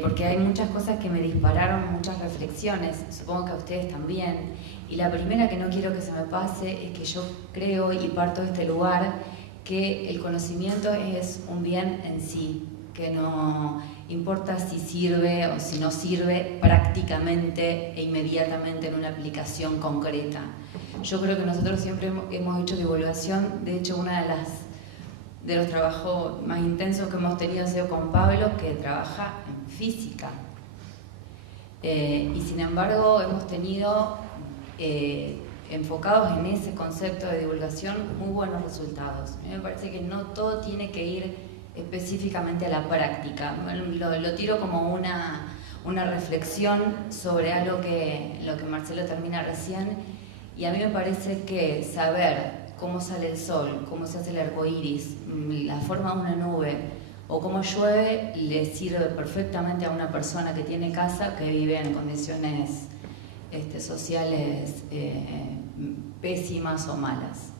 porque hay muchas cosas que me dispararon, muchas reflexiones, supongo que a ustedes también, y la primera que no quiero que se me pase es que yo creo y parto de este lugar que el conocimiento es un bien en sí, que no importa si sirve o si no sirve prácticamente e inmediatamente en una aplicación concreta. Yo creo que nosotros siempre hemos hecho divulgación, de hecho una de los trabajos más intensos que hemos tenido ha sido con Pablo, que trabaja en física. Y sin embargo hemos tenido, enfocados en ese concepto de divulgación, muy buenos resultados. A mí me parece que no todo tiene que ir específicamente a la práctica. Lo tiro como una reflexión sobre algo lo que Marcelo termina recién, y a mí me parece que saber cómo sale el sol, cómo se hace el arco iris, la forma de una nube o cómo llueve le sirve perfectamente a una persona que tiene casa, que vive en condiciones sociales pésimas o malas.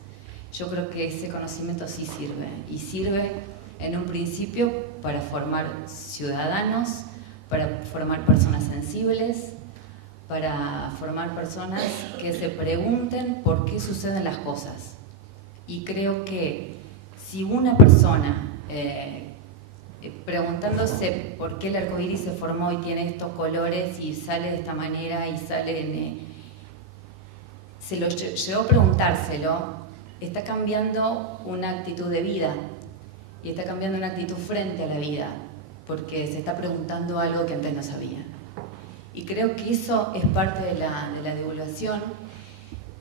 Yo creo que ese conocimiento sí sirve, y sirve en un principio para formar ciudadanos, para formar personas sensibles, para formar personas que se pregunten por qué suceden las cosas. Y creo que si una persona preguntándose por qué el arco iris se formó y tiene estos colores y sale de esta manera y sale se lo llegó a preguntárselo, está cambiando una actitud de vida. y está cambiando una actitud frente a la vida, porque se está preguntando algo que antes no sabía. Y creo que eso es parte de la divulgación.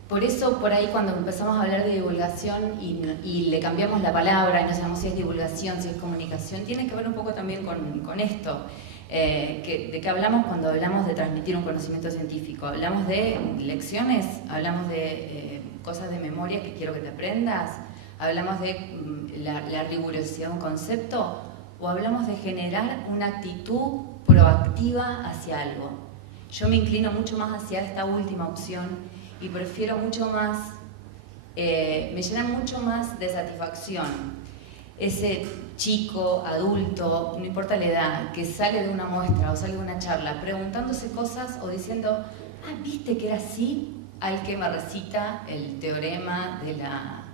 Por eso, por ahí, cuando empezamos a hablar de divulgación y le cambiamos la palabra y no sabemos si es divulgación, si es comunicación, tiene que ver un poco también con esto. ¿De qué hablamos cuando hablamos de transmitir un conocimiento científico? ¿Hablamos de lecciones? ¿Hablamos de cosas de memoria que quiero que te aprendas? ¿Hablamos de la rigurosidad de un concepto? ¿O hablamos de generar una actitud proactiva hacia algo? Yo me inclino mucho más hacia esta última opción y prefiero mucho más, me llena mucho más de satisfacción ese chico, adulto, no importa la edad, que sale de una muestra o sale de una charla preguntándose cosas o diciendo, ah, ¿viste que era así? Al que me recita el teorema de la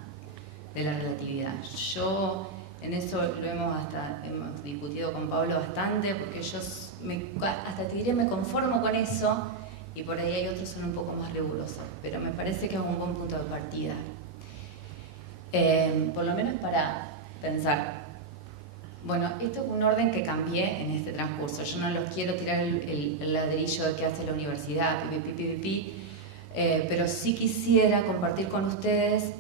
relatividad. Yo en eso lo hemos discutido con Pablo bastante, porque yo hasta te diría me conformo con eso, y por ahí hay otros que son un poco más rigurosos, pero me parece que es un buen punto de partida. Por lo menos para pensar. Bueno, esto es un orden que cambié en este transcurso. Yo no los quiero tirar el ladrillo de que hace la universidad, pero sí quisiera compartir con ustedes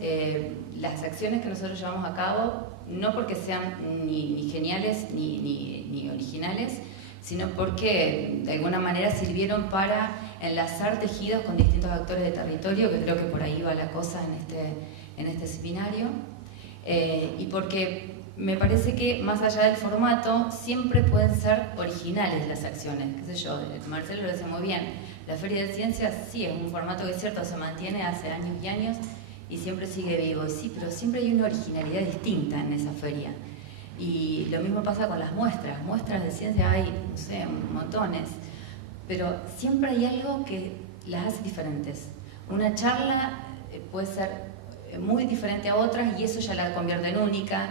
las acciones que nosotros llevamos a cabo, no porque sean ni geniales ni originales, sino porque de alguna manera sirvieron para enlazar tejidos con distintos actores de territorio, que creo que por ahí va la cosa en este seminario, y porque me parece que más allá del formato siempre pueden ser originales las acciones. Qué sé yo, Marcelo lo hace muy bien. La Feria de Ciencias sí es un formato que es cierto, se mantiene hace años y años y siempre sigue vivo, sí, pero siempre hay una originalidad distinta en esa feria. Y lo mismo pasa con las muestras de ciencia hay, no sé, montones, pero siempre hay algo que las hace diferentes. Una charla puede ser muy diferente a otras y eso ya la convierte en única.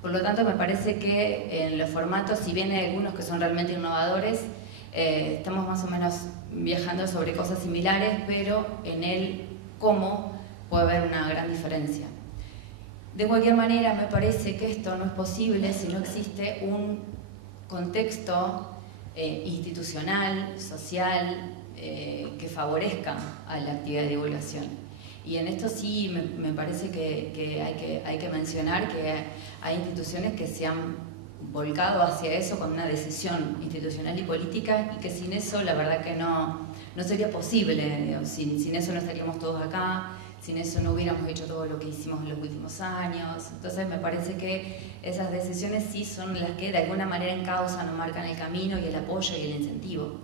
Por lo tanto, me parece que en los formatos, si bien hay algunos que son realmente innovadores, estamos más o menos viajando sobre cosas similares, pero en el cómo puede haber una gran diferencia. De cualquier manera, me parece que esto no es posible si no existe un contexto institucional, social, que favorezca a la actividad de divulgación. Y en esto sí me parece que hay que mencionar que hay instituciones que se han volcado hacia eso con una decisión institucional y política, y que sin eso la verdad que no sería posible. Sin eso no estaríamos todos acá, sin eso no hubiéramos hecho todo lo que hicimos en los últimos años. Entonces me parece que esas decisiones sí son las que de alguna manera encausan o marcan el camino y el apoyo y el incentivo.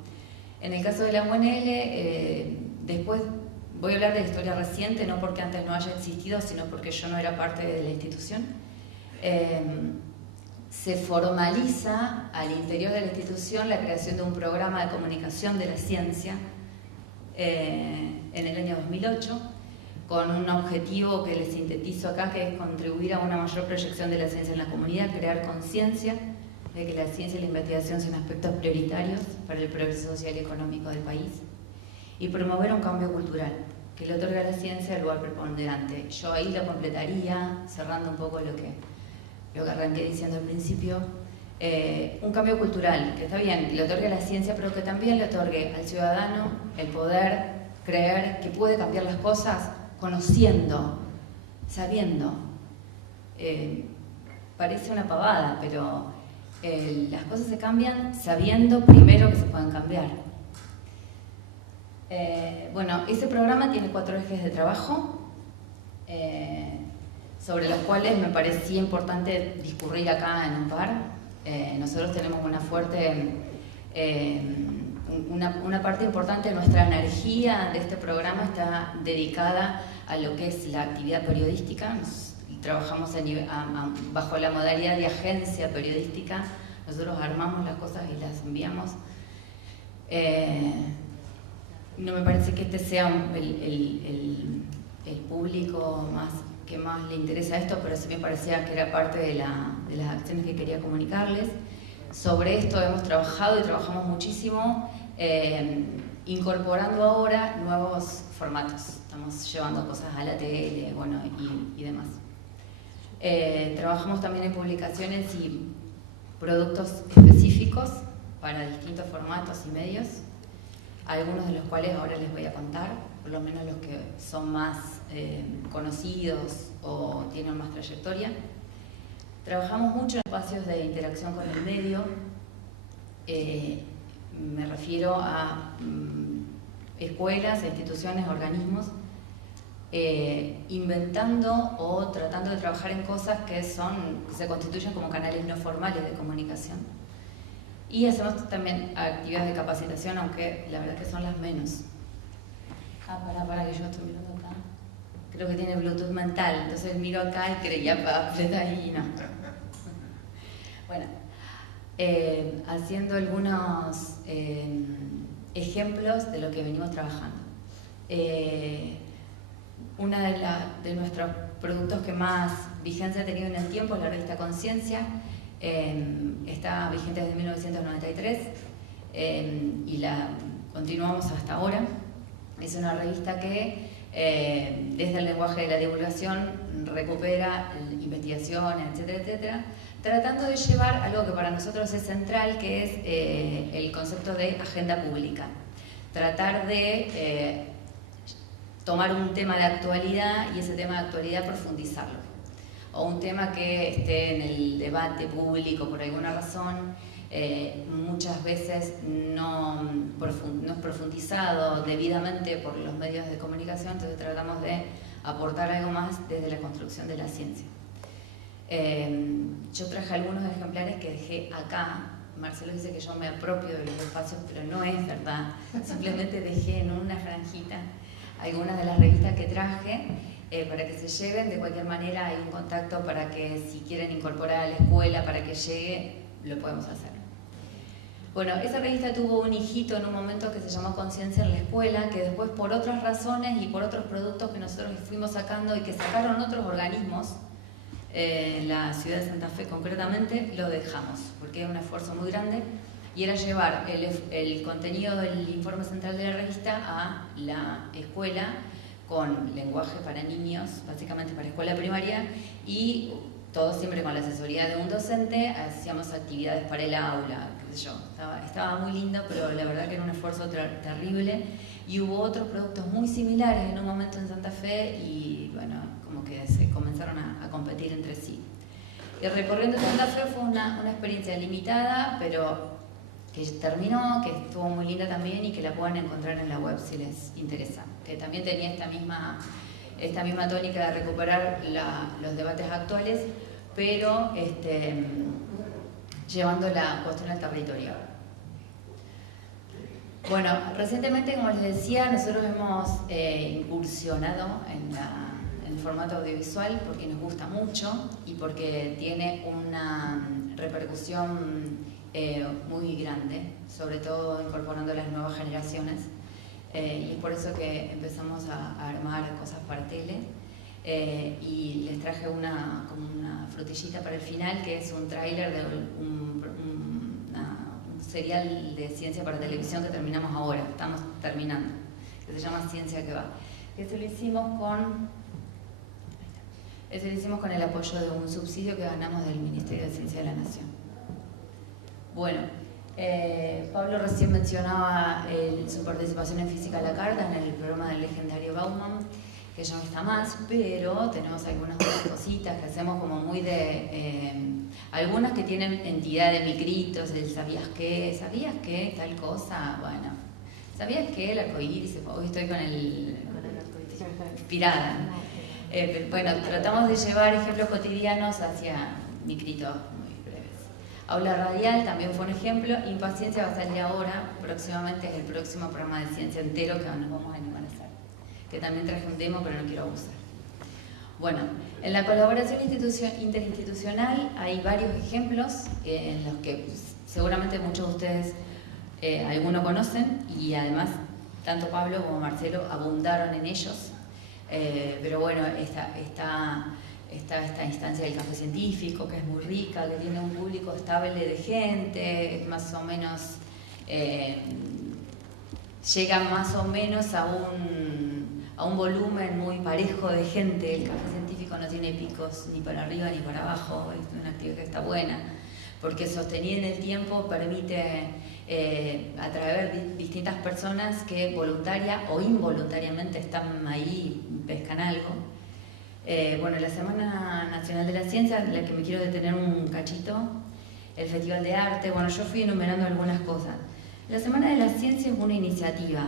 En el caso de la UNL, después voy a hablar de la historia reciente, no porque antes no haya existido, sino porque yo no era parte de la institución. Se formaliza al interior de la institución la creación de un programa de comunicación de la ciencia en el año 2008, con un objetivo que les sintetizo acá, que es contribuir a una mayor proyección de la ciencia en la comunidad, crear conciencia de que la ciencia y la investigación son aspectos prioritarios para el progreso social y económico del país, y promover un cambio cultural que le otorga a la ciencia el lugar preponderante. Yo ahí lo completaría, cerrando un poco lo que arranqué diciendo al principio, un cambio cultural, que está bien, le otorgue a la ciencia, pero que también le otorgue al ciudadano el poder creer que puede cambiar las cosas conociendo, sabiendo. Parece una pavada, pero las cosas se cambian sabiendo primero que se pueden cambiar. Bueno, ese programa tiene 4 ejes de trabajo, sobre los cuales me parecía importante discurrir acá en un par. Nosotros tenemos una fuerte, una parte importante de nuestra energía de este programa está dedicada a lo que es la actividad periodística. Trabajamos bajo la modalidad de agencia periodística. Nosotros armamos las cosas y las enviamos. No me parece que este sea el público que más le interesa esto, pero sí me parecía que era parte de las acciones que quería comunicarles. Sobre esto hemos trabajado y trabajamos muchísimo, incorporando ahora nuevos formatos. Estamos llevando cosas a la tele, bueno, y demás. Trabajamos también en publicaciones y productos específicos para distintos formatos y medios, algunos de los cuales ahora les voy a contar, por lo menos los que son más conocidos o tienen más trayectoria. Trabajamos mucho en espacios de interacción con el medio, me refiero a escuelas, instituciones, organismos, inventando o tratando de trabajar en cosas que se constituyen como canales no formales de comunicación. Y hacemos también actividades de capacitación, aunque la verdad que son las menos. Para que yo estoy mirando acá. Creo que tiene Bluetooth mental, entonces miro acá y creía apretar ahí y no. Bueno, haciendo algunos ejemplos de lo que venimos trabajando. Uno de nuestros productos que más vigencia ha tenido en el tiempo es la revista Conciencia. Está vigente desde 1993 y la continuamos hasta ahora. Es una revista que desde el lenguaje de la divulgación recupera investigaciones, etcétera, etcétera, tratando de llevar algo que para nosotros es central, que es el concepto de agenda pública. Tratar de tomar un tema de actualidad y ese tema de actualidad profundizarlo. O un tema que esté en el debate público por alguna razón, muchas veces no es profundizado debidamente por los medios de comunicación, entonces tratamos de aportar algo más desde la construcción de la ciencia. Yo traje algunos ejemplares que dejé acá. Marcelo dice que yo me apropio de los espacios, pero no es verdad. Simplemente dejé en una franjita algunas de las revistas que traje para que se lleven. De cualquier manera hay un contacto para que si quieren incorporar a la escuela para que llegue, lo podemos hacer. Bueno, esa revista tuvo un hijito en un momento que se llamó Conciencia en la Escuela, que después por otras razones y por otros productos que nosotros fuimos sacando y que sacaron otros organismos, la ciudad de Santa Fe concretamente, lo dejamos, porque era un esfuerzo muy grande y era llevar el contenido del informe central de la revista a la escuela con lenguaje para niños, básicamente para escuela primaria, y todo siempre con la asesoría de un docente. Hacíamos actividades para el aula, qué sé yo, estaba muy lindo, pero la verdad que era un esfuerzo terrible, y hubo otros productos muy similares en un momento en Santa Fe y bueno, como que se comenzaron a competir entre sí. Y recorriendo Santa Fe fue una experiencia limitada, pero que terminó, que estuvo muy linda también y que la pueden encontrar en la web si les interesa, que también tenía esta misma tónica de recuperar los debates actuales, pero llevando la cuestión al territorio. Bueno, recientemente, como les decía, nosotros hemos incursionado en el formato audiovisual porque nos gusta mucho y porque tiene una repercusión muy grande, sobre todo incorporando a las nuevas generaciones. Y es por eso que empezamos a armar cosas para tele, y les traje como una frutillita para el final, que es un tráiler de un serial de ciencia para televisión que terminamos ahora, estamos terminando, que se llama Ciencia que va, que se lo hicimos con el apoyo de un subsidio que ganamos del Ministerio de Ciencia de la Nación. Bueno, Pablo recién mencionaba su participación en Física a la Carta, en el programa del legendario Bauman, que ya no está más, pero tenemos algunas otras cositas que hacemos como muy algunas que tienen entidad de micritos, el ¿sabías qué? Tal cosa, bueno. ¿Sabías qué? El arcoíris, hoy estoy con el inspirada. Bueno, tratamos de llevar ejemplos cotidianos hacia micritos. Aula Radial también fue un ejemplo. Impaciencia va a salir ahora, próximamente es el próximo programa de ciencia entero que nos vamos a animar a hacer. Que también traje un demo, pero no quiero abusar. Bueno, en la colaboración interinstitucional hay varios ejemplos en los que seguramente muchos de ustedes algunos conocen, y además tanto Pablo como Marcelo abundaron en ellos. Pero bueno, está esta instancia del café científico, que es muy rica, que tiene un público estable de gente, es más o menos, llega más o menos a un volumen muy parejo de gente. El café científico no tiene picos ni para arriba ni para abajo, es una actividad que está buena, porque sostenida en el tiempo permite atraer distintas personas que voluntaria o involuntariamente están ahí y pescan algo. Bueno, la Semana Nacional de la Ciencia, en la que me quiero detener un cachito, el Festival de Arte, bueno, yo fui enumerando algunas cosas. La Semana de la Ciencia es una iniciativa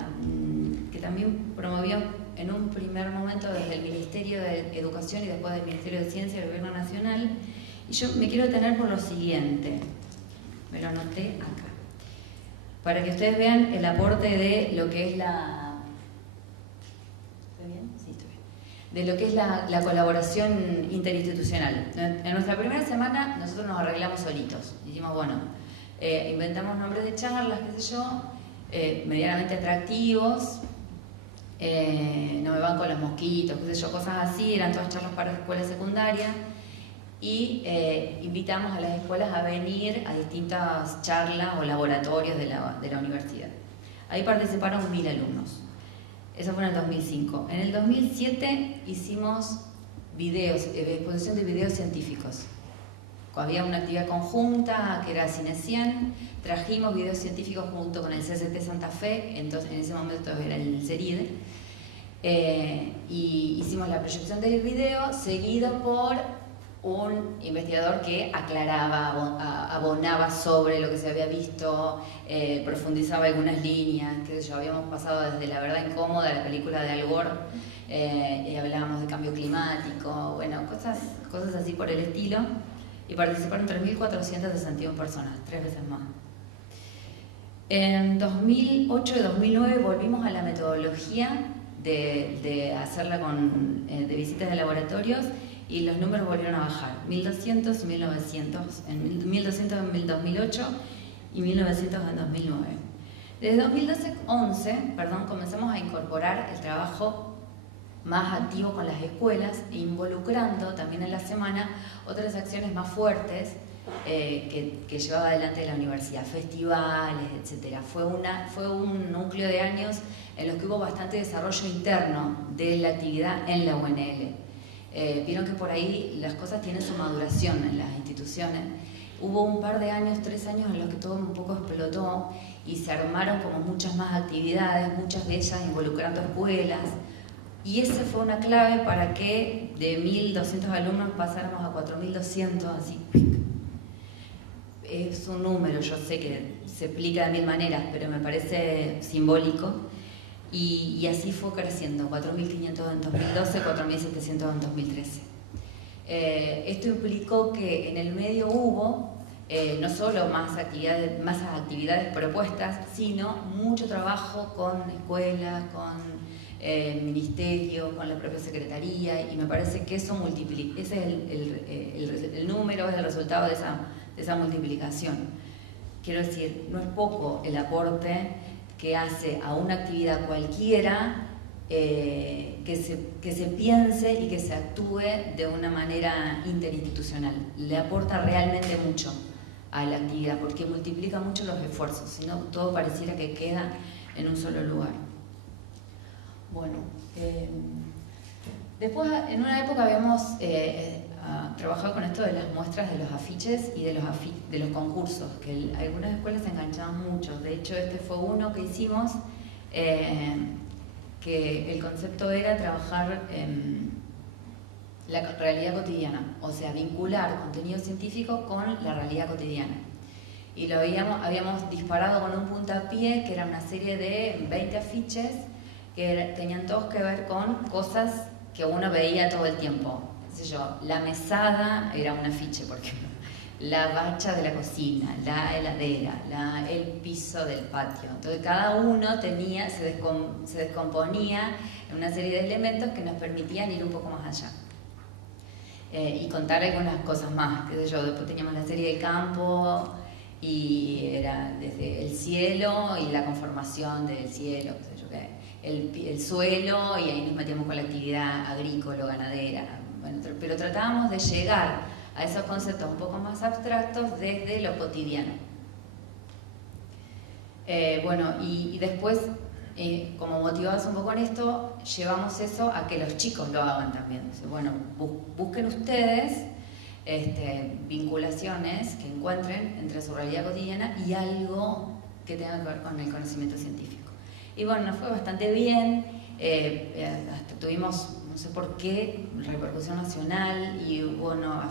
que también promovió en un primer momento desde el Ministerio de Educación y después del Ministerio de Ciencia del Gobierno Nacional, y yo me quiero detener por lo siguiente, me lo anoté acá, para que ustedes vean el aporte de lo que es la... ¿Estoy bien? Sí, estoy bien. De lo que es la colaboración interinstitucional. En nuestra primera semana nosotros nos arreglamos solitos. Dijimos, bueno, inventamos nombres de charlas, qué sé yo, medianamente atractivos, no me van con los mosquitos, qué sé yo, cosas así, eran todas charlas para escuela secundaria, y invitamos a las escuelas a venir a distintas charlas o laboratorios de la universidad. Ahí participaron 1000 alumnos. Eso fue en el 2005. En el 2007 hicimos videos, exposición de videos científicos. Había una actividad conjunta que era Cinecien, trajimos videos científicos junto con el CCT Santa Fe, entonces en ese momento era el CERID, y hicimos la proyección del video seguido por un investigador que aclaraba, abonaba sobre lo que se había visto, profundizaba algunas líneas, qué sé yo, habíamos pasado desde La Verdad Incómoda, la película de Al Gore, y hablábamos de cambio climático, bueno, cosas así por el estilo, y participaron 3.461 personas, 3 veces más. En 2008 y 2009 volvimos a la metodología de hacerla de visitas de laboratorios, y los números volvieron a bajar, 1.200 y 1.900, 1.200 en 2008 y 1.900 en 2009. Desde 2011, comenzamos a incorporar el trabajo más activo con las escuelas e involucrando también en la semana otras acciones más fuertes que llevaba adelante la universidad, festivales, etc. Fue un núcleo de años en los que hubo bastante desarrollo interno de la actividad en la UNL. Vieron que por ahí las cosas tienen su maduración en las instituciones. Hubo un par de años, 3 años, en los que todo un poco explotó y se armaron como muchas más actividades, muchas de ellas involucrando escuelas. Y esa fue una clave para que de 1.200 alumnos pasáramos a 4.200, así. Es un número, yo sé que se explica de 1000 maneras, pero me parece simbólico. Y así fue creciendo, 4.500 en 2012, 4.700 en 2013. Esto implicó que en el medio hubo no solo más actividades propuestas, sino mucho trabajo con escuelas, con ministerios, con la propia secretaría, y me parece que eso ese es el número, es el resultado de esa multiplicación. Quiero decir, no es poco el aporte que hace a una actividad cualquiera que se piense y que se actúe de una manera interinstitucional. Le aporta realmente mucho a la actividad porque multiplica mucho los esfuerzos, si no todo pareciera que queda en un solo lugar. Bueno, después en una época habíamos trabajado con esto de las muestras de los afiches y de los concursos, que algunas escuelas se enganchaban mucho. De hecho, este fue uno que hicimos, que el concepto era trabajar la realidad cotidiana, o sea, vincular contenido científico con la realidad cotidiana. Y lo habíamos disparado con un puntapié, que era una serie de 20 afiches, que tenían todos que ver con cosas que uno veía todo el tiempo. La mesada era un afiche, por ejemplo, la bacha de la cocina, la heladera, el piso del patio. Entonces cada uno se descomponía en una serie de elementos que nos permitían ir un poco más allá. Y contar algunas cosas más, después teníamos la serie del campo, y era desde el cielo y la conformación del cielo, el suelo, y ahí nos metíamos con la actividad agrícola o ganadera. Bueno, pero tratábamos de llegar a esos conceptos un poco más abstractos desde lo cotidiano. Bueno, y después como motivados un poco en esto, llevamos eso a que los chicos lo hagan también. Bueno, busquen ustedes vinculaciones que encuentren entre su realidad cotidiana y algo que tenga que ver con el conocimiento científico. Y bueno, nos fue bastante bien, hasta tuvimos, no sé por qué, repercusión nacional y bueno,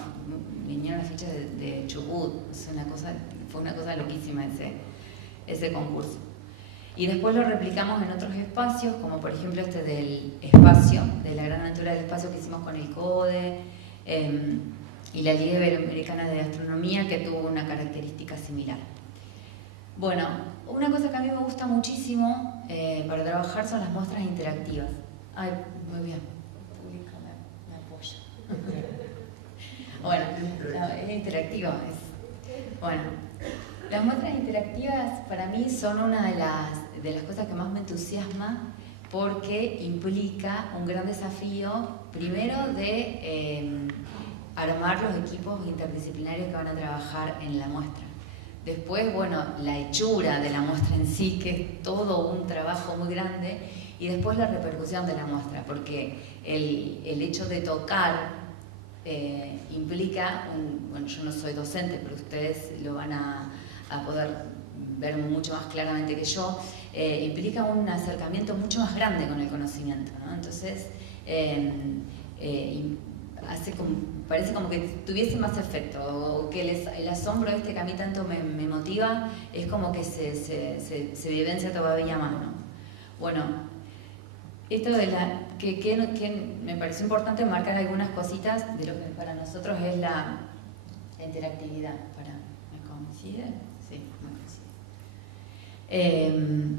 vinieron las fichas de Chubut, fue una cosa loquísima ese concurso. Y después lo replicamos en otros espacios, como por ejemplo este del espacio, de la gran aventura del espacio que hicimos con el CODE, y la Liga Iberoamericana de Astronomía, que tuvo una característica similar. Bueno, una cosa que a mí me gusta muchísimo para trabajar son las muestras interactivas. Ay, muy bien, el público me apoya. Bueno, es interactivo. Bueno, las muestras interactivas para mí son una de las cosas que más me entusiasma, porque implica un gran desafío, primero de armar los equipos interdisciplinarios que van a trabajar en la muestra. Después, bueno, la hechura de la muestra en sí, que es todo un trabajo muy grande, y después la repercusión de la muestra, porque el hecho de tocar implica, bueno, yo no soy docente, pero ustedes lo van a poder ver mucho más claramente que yo, implica un acercamiento mucho más grande con el conocimiento, ¿no? Entonces, parece como que tuviese más efecto, o que el asombro que a mí tanto me motiva, es como que se vivencia todavía más, ¿no? Bueno, esto de que me pareció importante marcar algunas cositas de lo que para nosotros es la interactividad. ¿Me coincide? Sí, me coincide.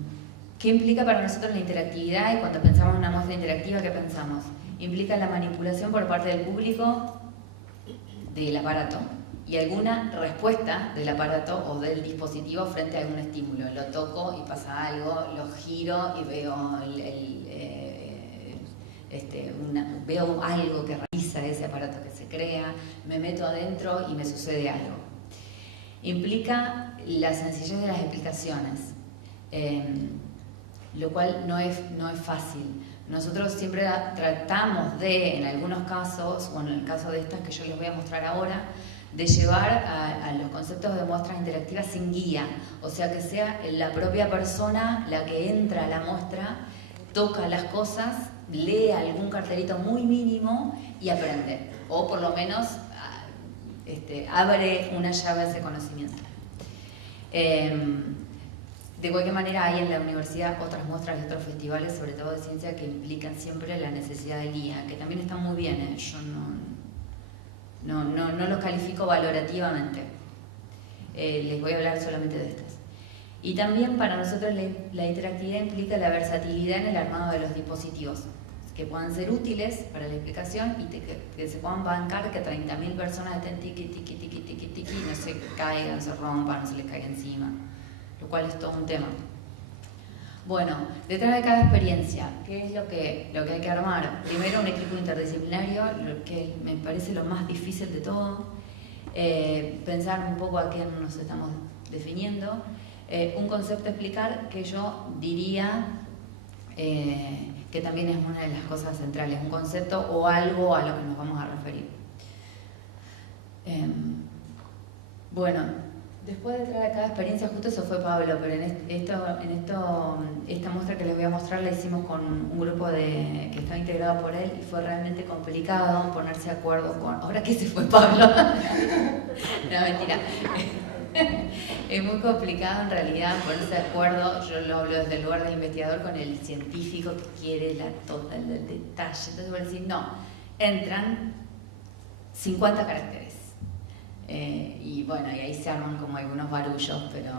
¿Qué implica para nosotros la interactividad? Y cuando pensamos en una muestra interactiva, ¿qué pensamos? Implica la manipulación por parte del público del aparato y alguna respuesta del aparato o del dispositivo frente a algún estímulo. Lo toco y pasa algo, lo giro y veo veo algo que realiza ese aparato que se crea, me meto adentro y me sucede algo. Implica la sencillez de las explicaciones, lo cual no es fácil. Nosotros siempre tratamos de, en algunos casos, o en el caso de estas que yo les voy a mostrar ahora, de llevar a los conceptos de muestras interactivas sin guía, o sea que sea la propia persona la que entra a la muestra, toca las cosas, lee algún cartelito muy mínimo y aprende, o por lo menos abre una llave a ese conocimiento. De cualquier manera hay en la universidad otras muestras y otros festivales, sobre todo de ciencia, que implican siempre la necesidad de guía, que también están muy bien, yo no los califico valorativamente, les voy a hablar solamente de estas. Y también para nosotros la interactividad implica la versatilidad en el armado de los dispositivos, que puedan ser útiles para la explicación y que se puedan bancar que 30.000 personas estén tiqui, no se caigan, se rompan, no se les caiga encima, lo cual es todo un tema. Bueno, detrás de cada experiencia, ¿qué es lo que hay que armar? Primero, un equipo interdisciplinario, lo que me parece lo más difícil de todo, pensar un poco a qué nos estamos definiendo, un concepto a explicar que yo diría que también es una de las cosas centrales, un concepto o algo a lo que nos vamos a referir. Bueno, después de cada experiencia, justo eso fue Pablo, pero esta muestra que les voy a mostrar la hicimos con un grupo que estaba integrado por él y fue realmente complicado ponerse de acuerdo con... Ahora que se fue Pablo. No, mentira. Es muy complicado en realidad ponerse de acuerdo, yo lo hablo desde el lugar del investigador, con el científico que quiere el detalle. Entonces voy a decir, no, entran 50 caracteres. Y bueno, y ahí se arman como algunos barullos, pero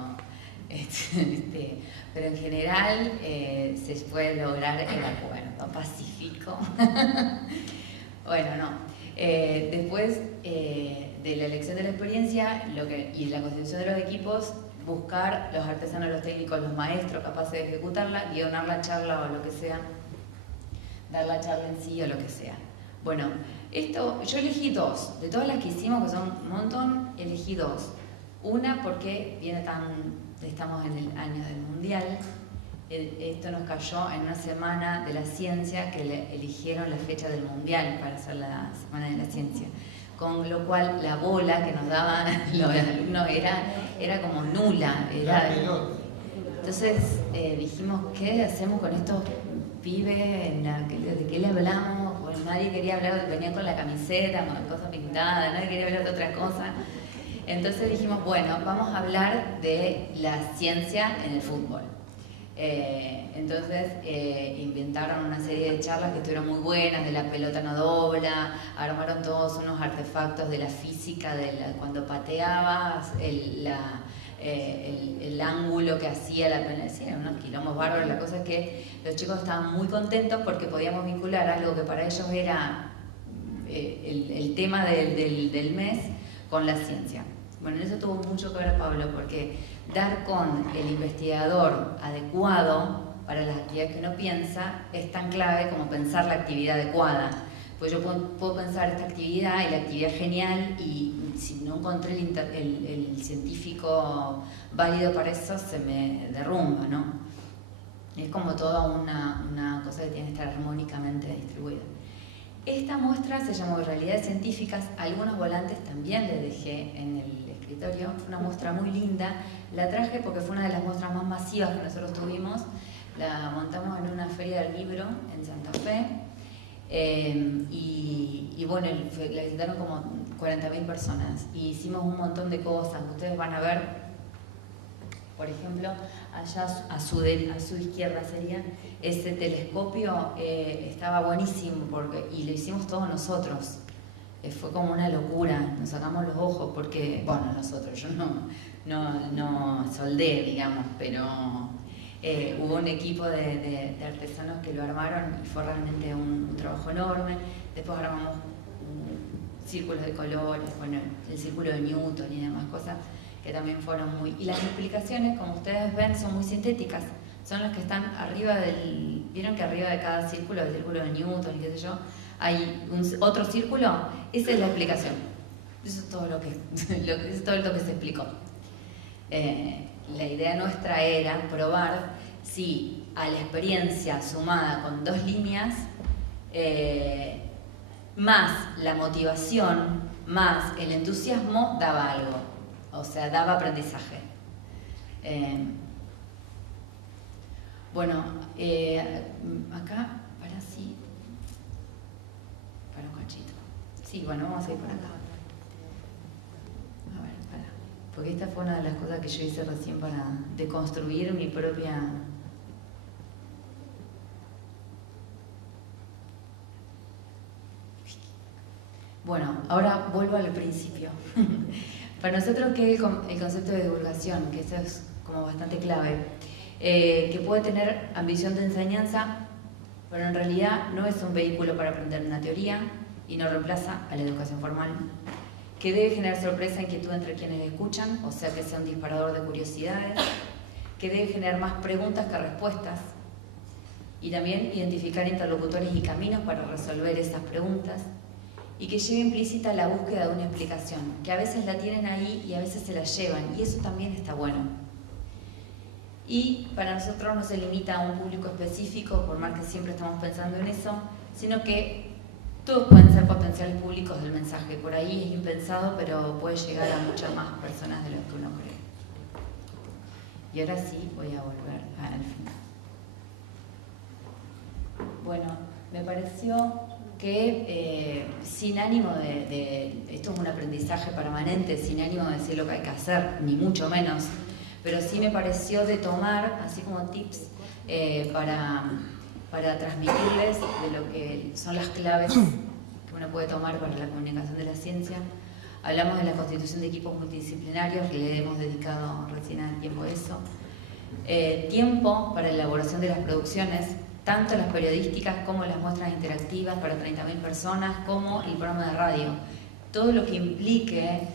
en general se puede lograr el acuerdo pacífico. Bueno, no. Después de la elección de la experiencia y la constitución de los equipos, buscar los artesanos, los técnicos, los maestros capaces de ejecutarla, guionar la charla o lo que sea, dar la charla en sí o lo que sea. Bueno, yo elegí dos, de todas las que hicimos, que son un montón, elegí dos. Una porque estamos en el año del Mundial, Esto nos cayó en una semana de la ciencia que eligieron la fecha del mundial para hacer la semana de la ciencia. Con lo cual la bola que nos daban los alumnos era como nula. Entonces dijimos, ¿qué hacemos con estos pibes? ¿De qué le hablamos? Bueno, nadie quería hablar, venían con la camiseta, con cosas pintadas, nadie quería hablar de otra cosa. Entonces dijimos, bueno, vamos a hablar de la ciencia en el fútbol. Entonces inventaron una serie de charlas que estuvieron muy buenas, de la pelota no dobla, armaron todos unos artefactos de la física, cuando pateabas, el ángulo que hacía la pelota, sí, eran unos quilombos bárbaros. La cosa es que los chicos estaban muy contentos porque podíamos vincular algo que para ellos era el tema del mes con la ciencia. Bueno, en eso tuvo mucho que ver Pablo, porque dar con el investigador adecuado para las actividades que uno piensa es tan clave como pensar la actividad adecuada. Pues yo puedo pensar esta actividad y la actividad genial, y si no encontré el científico válido para eso, se me derrumba, ¿no? Es como toda una cosa que tiene que estar armónicamente distribuida. Esta muestra se llamó Realidades Científicas. Algunos volantes también les dejé en el escritorio. Fue una muestra muy linda. La traje porque fue una de las muestras más masivas que nosotros tuvimos. La montamos en una feria del libro en Santa Fe. Y bueno, la visitaron como 40.000 personas. Y hicimos un montón de cosas. Ustedes van a ver, por ejemplo, allá a su izquierda sería ese telescopio. Estaba buenísimo y lo hicimos todos nosotros. Fue como una locura, nos sacamos los ojos porque, bueno, nosotros, yo no soldé, digamos, pero hubo un equipo de artesanos que lo armaron y fue realmente un trabajo enorme. Después armamos círculos de colores, bueno, el círculo de Newton y demás cosas que también fueron muy... Y las explicaciones, como ustedes ven, son muy sintéticas. Son las que están arriba ¿vieron que arriba de cada círculo, el círculo de Newton y qué sé yo, hay otro círculo? Esa es la explicación. Eso es todo lo que se explicó. La idea nuestra era probar si a la experiencia sumada con 2 líneas, más la motivación, más el entusiasmo, daba algo. O sea, daba aprendizaje. Bueno, acá, para un cachito. Sí, bueno, vamos a ir por acá. A ver, porque esta fue una de las cosas que yo hice recién para deconstruir mi propia... Bueno, ahora vuelvo al principio. Para nosotros, ¿qué es el concepto de divulgación? Que esto es como bastante clave. Que puede tener ambición de enseñanza, pero en realidad no es un vehículo para aprender una teoría y no reemplaza a la educación formal. Que debe generar sorpresa e inquietud entre quienes escuchan, o sea que sea un disparador de curiosidades. Que debe generar más preguntas que respuestas. Y también identificar interlocutores y caminos para resolver esas preguntas. Y que lleve implícita la búsqueda de una explicación, que a veces la tienen ahí y a veces se la llevan, y eso también está bueno. Y para nosotros no se limita a un público específico, por más que siempre estamos pensando en eso, sino que todos pueden ser potenciales públicos del mensaje. Por ahí es impensado, pero puede llegar a muchas más personas de lo que uno cree. Y ahora sí voy a volver al final. Bueno, me pareció que sin ánimo esto es un aprendizaje permanente, sin ánimo de decir lo que hay que hacer, ni mucho menos, pero sí me pareció de tomar, así como tips, para transmitirles de lo que son las claves que uno puede tomar para la comunicación de la ciencia. Hablamos de la constitución de equipos multidisciplinarios, que le hemos dedicado recién al tiempo a eso. Tiempo para la elaboración de las producciones, tanto las periodísticas como las muestras interactivas para 30.000 personas, como el programa de radio. Todo lo que implique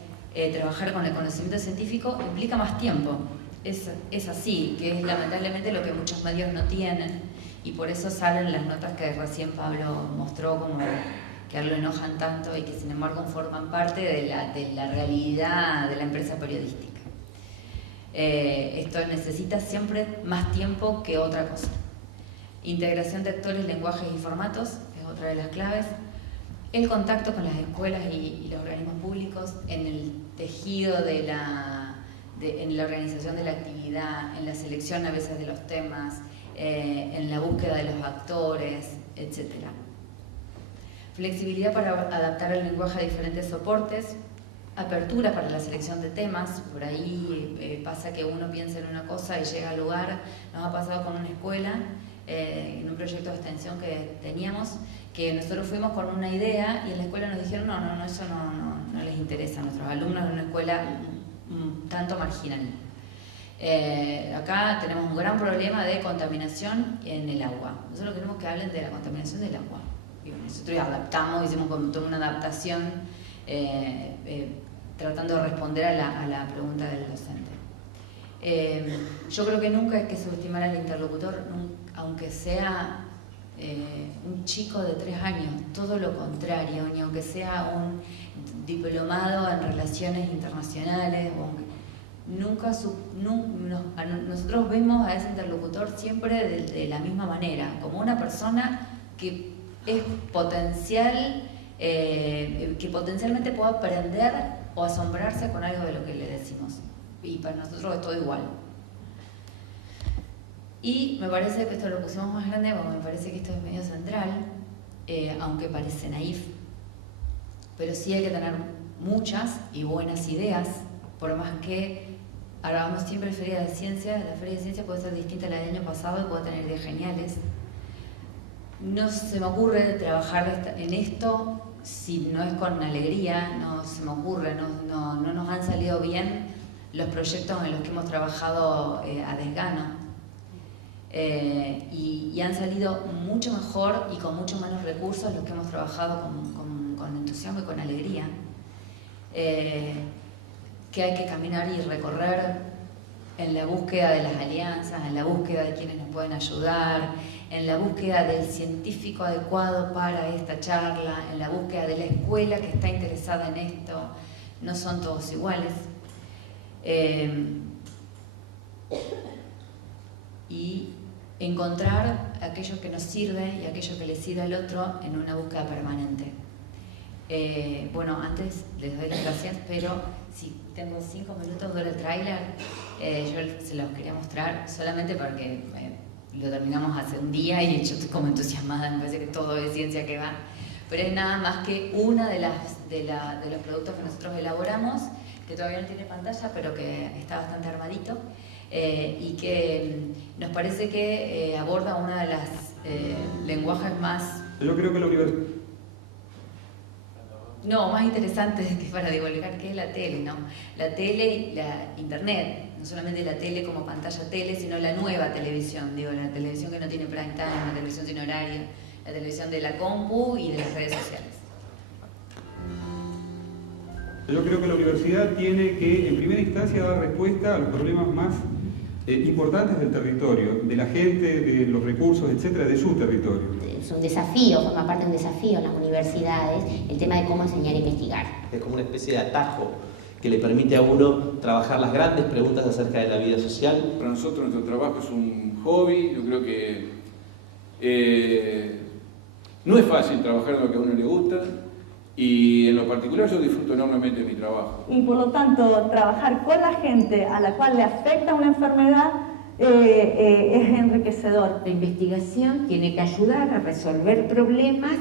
trabajar con el conocimiento científico implica más tiempo. Es así, que es lamentablemente lo que muchos medios no tienen, y por eso salen las notas que recién Pablo mostró, como que lo enojan tanto y que sin embargo forman parte de la realidad de la empresa periodística. Esto necesita siempre más tiempo que otra cosa. Integración de actores, lenguajes y formatos es otra de las claves. El contacto con las escuelas y los organismos públicos en el tejido en la organización de la actividad, en la selección a veces de los temas, en la búsqueda de los actores, etc. Flexibilidad para adaptar el lenguaje a diferentes soportes. Apertura para la selección de temas. Por ahí pasa que uno piensa en una cosa y llega al lugar. Nos ha pasado con una escuela, en un proyecto de extensión que teníamos, que nosotros fuimos con una idea y en la escuela nos dijeron no, eso no les interesa a nuestros alumnos, es una escuela un tanto marginal. Acá tenemos un gran problema de contaminación en el agua. Nosotros queremos que hablen de la contaminación del agua. Y nosotros adaptamos, hicimos como toda una adaptación tratando de responder a la pregunta del docente. Yo creo que nunca hay que subestimar al interlocutor, aunque sea un chico de 3 años, todo lo contrario, ni aunque sea un diplomado en relaciones internacionales, nosotros vemos a ese interlocutor siempre de la misma manera, como una persona que es que potencialmente puede aprender o asombrarse con algo de lo que le decimos. Y para nosotros es todo igual. Y me parece que esto lo pusimos más grande porque me parece que esto es medio central, aunque parece naif, pero sí hay que tener muchas y buenas ideas, por más que hagamos siempre feria de ciencia. La feria de ciencia puede ser distinta a la del año pasado y puede tener ideas geniales. No se me ocurre trabajar en esto si no es con alegría, no se me ocurre, no nos han salido bien los proyectos en los que hemos trabajado a desgano. Y han salido mucho mejor y con mucho menos recursos los que hemos trabajado con entusiasmo y con alegría. Que hay que caminar y recorrer en la búsqueda de las alianzas, en la búsqueda de quienes nos pueden ayudar, en la búsqueda del científico adecuado para esta charla, en la búsqueda de la escuela que está interesada en esto. No son todos iguales. Y encontrar aquello que nos sirve y aquello que le sirve al otro en una búsqueda permanente. Bueno, antes les doy las gracias, pero si tengo 5 minutos dura el tráiler, yo se los quería mostrar solamente porque lo terminamos hace un día y yo estoy como entusiasmada, me parece que todo es ciencia que va, pero es nada más que una de los productos que nosotros elaboramos, que todavía no tiene pantalla, pero que está bastante armadito, y que nos parece que aborda una de las lenguajes más... Yo creo que la universidad... No, más interesante que para divulgar, que es la tele, ¿no? La tele, la internet, no solamente la tele como pantalla tele, sino la nueva televisión, digo, la televisión que no tiene prime time, la televisión sin horario, la televisión de la compu y de las redes sociales. Yo creo que la universidad tiene que, en primera instancia, dar respuesta a los problemas más importantes del territorio, de la gente, de los recursos, etcétera, de su territorio. Es un desafío, forma parte de un desafío en las universidades, el tema de cómo enseñar e investigar. Es como una especie de atajo que le permite a uno trabajar las grandes preguntas acerca de la vida social. Para nosotros nuestro trabajo es un hobby, yo creo que no es fácil trabajar en lo que a uno le gusta y en lo particular yo disfruto enormemente de mi trabajo. Y por lo tanto, trabajar con la gente a la cual le afecta una enfermedad es enriquecedor. La investigación tiene que ayudar a resolver problemas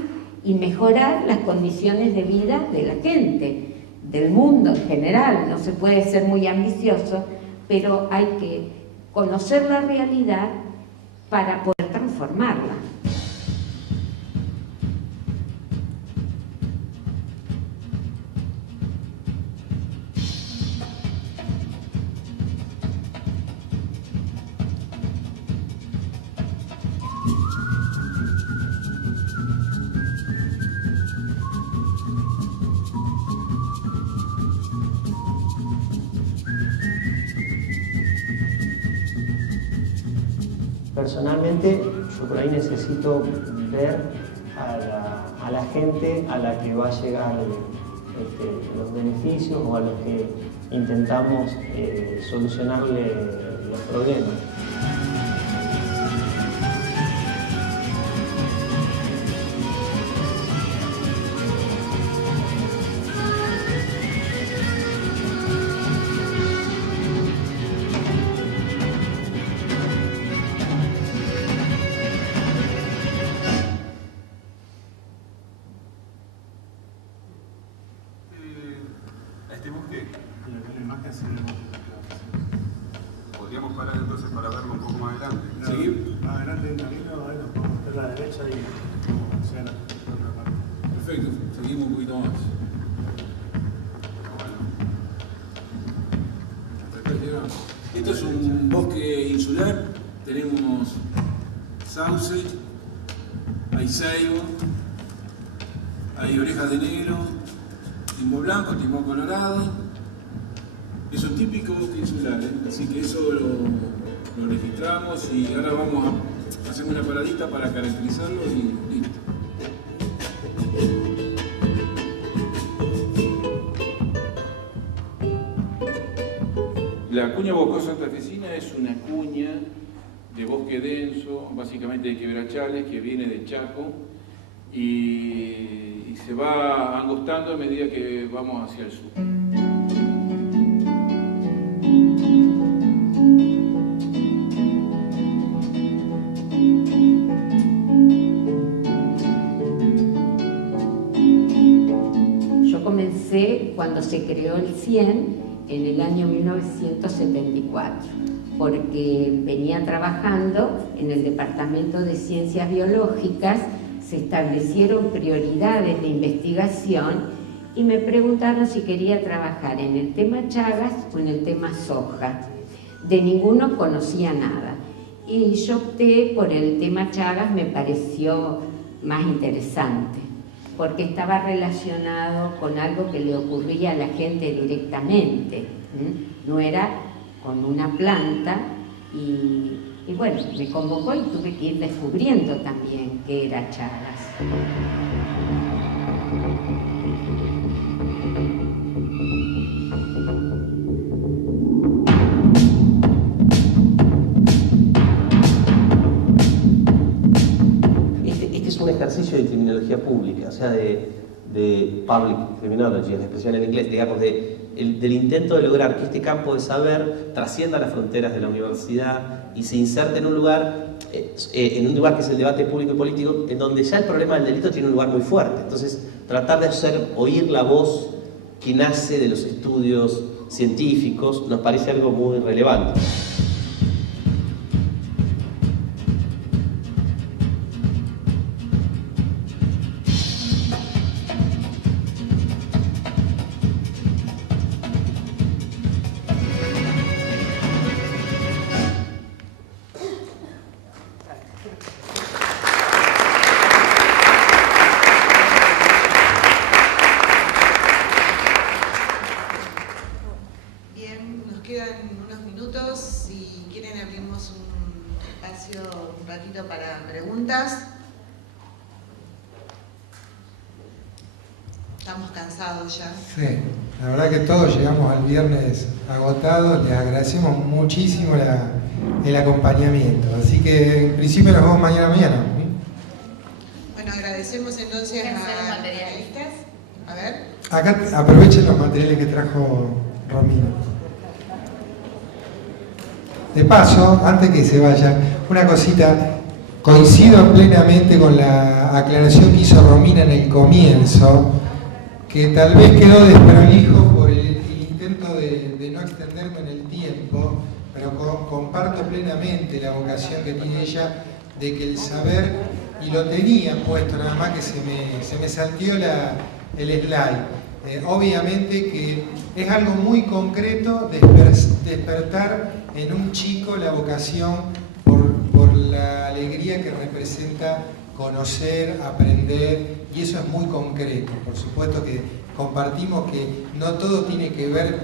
y mejorar las condiciones de vida de la gente, del mundo en general. No se puede ser muy ambicioso, pero hay que conocer la realidad para poder transformarla. Personalmente, yo por ahí necesito ver a la gente a la que va a llegar los beneficios o a los que intentamos solucionarle los problemas. ¿Este bosque? La imagen sí. Podríamos parar entonces para verlo un poco más adelante. ¿Seguir? Más adelante del camino, ahí nos podemos meter a la derecha y vamos a hacer la otra parte. Perfecto, seguimos un poquito más. Esto es un bosque insular, tenemos sauce, hay ceibo, hay orejas de negro, timbo blanco, timbo colorado. Es un típico bosque insular, así que eso lo registramos y ahora vamos a hacer una paradita para caracterizarlo y listo. La cuña boscosa santafesina es una cuña de bosque denso, básicamente de quebrachales, que viene de Chaco y se va angostando a medida que vamos hacia el sur. Yo comencé cuando se creó el CIEN en el año 1974, porque venía trabajando en el Departamento de Ciencias Biológicas, se establecieron prioridades de investigación y me preguntaron si quería trabajar en el tema Chagas o en el tema soja. De ninguno conocía nada y yo opté por el tema Chagas, me pareció más interesante, porque estaba relacionado con algo que le ocurría a la gente directamente, no era con una planta y bueno, me convocó y tuve que ir descubriendo también qué era Chagas. Este es un ejercicio de criminología pública, o sea, de public criminology, en expresión en inglés, digamos, del intento de lograr que este campo de saber trascienda las fronteras de la universidad y se inserte en un lugar que es el debate público y político, en donde ya el problema del delito tiene un lugar muy fuerte. Entonces, tratar de hacer oír la voz que nace de los estudios científicos nos parece algo muy relevante. Para preguntas. Estamos cansados ya. Sí, la verdad que todos llegamos al viernes agotados, les agradecemos muchísimo el acompañamiento, así que en principio nos vemos mañana. Bueno, agradecemos entonces a los materialistas. A ver. Acá aprovechen los materiales que trajo Romina. De paso, antes que se vayan, una cosita. Coincido plenamente con la aclaración que hizo Romina en el comienzo, que tal vez quedó desprolijo por el intento de no extenderme en el tiempo, pero comparto plenamente la vocación que tiene ella de que el saber, y lo tenía puesto, nada más que se me salteó el slide. Obviamente que es algo muy concreto despertar en un chico la vocación por la alegría que representa conocer, aprender, y eso es muy concreto. Por supuesto que compartimos que no todo tiene que ver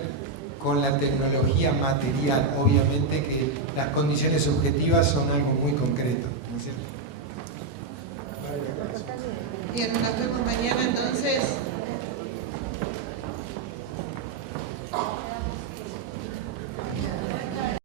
con la tecnología material, obviamente que las condiciones subjetivas son algo muy concreto, ¿no es cierto? Bien, nos vemos mañana entonces.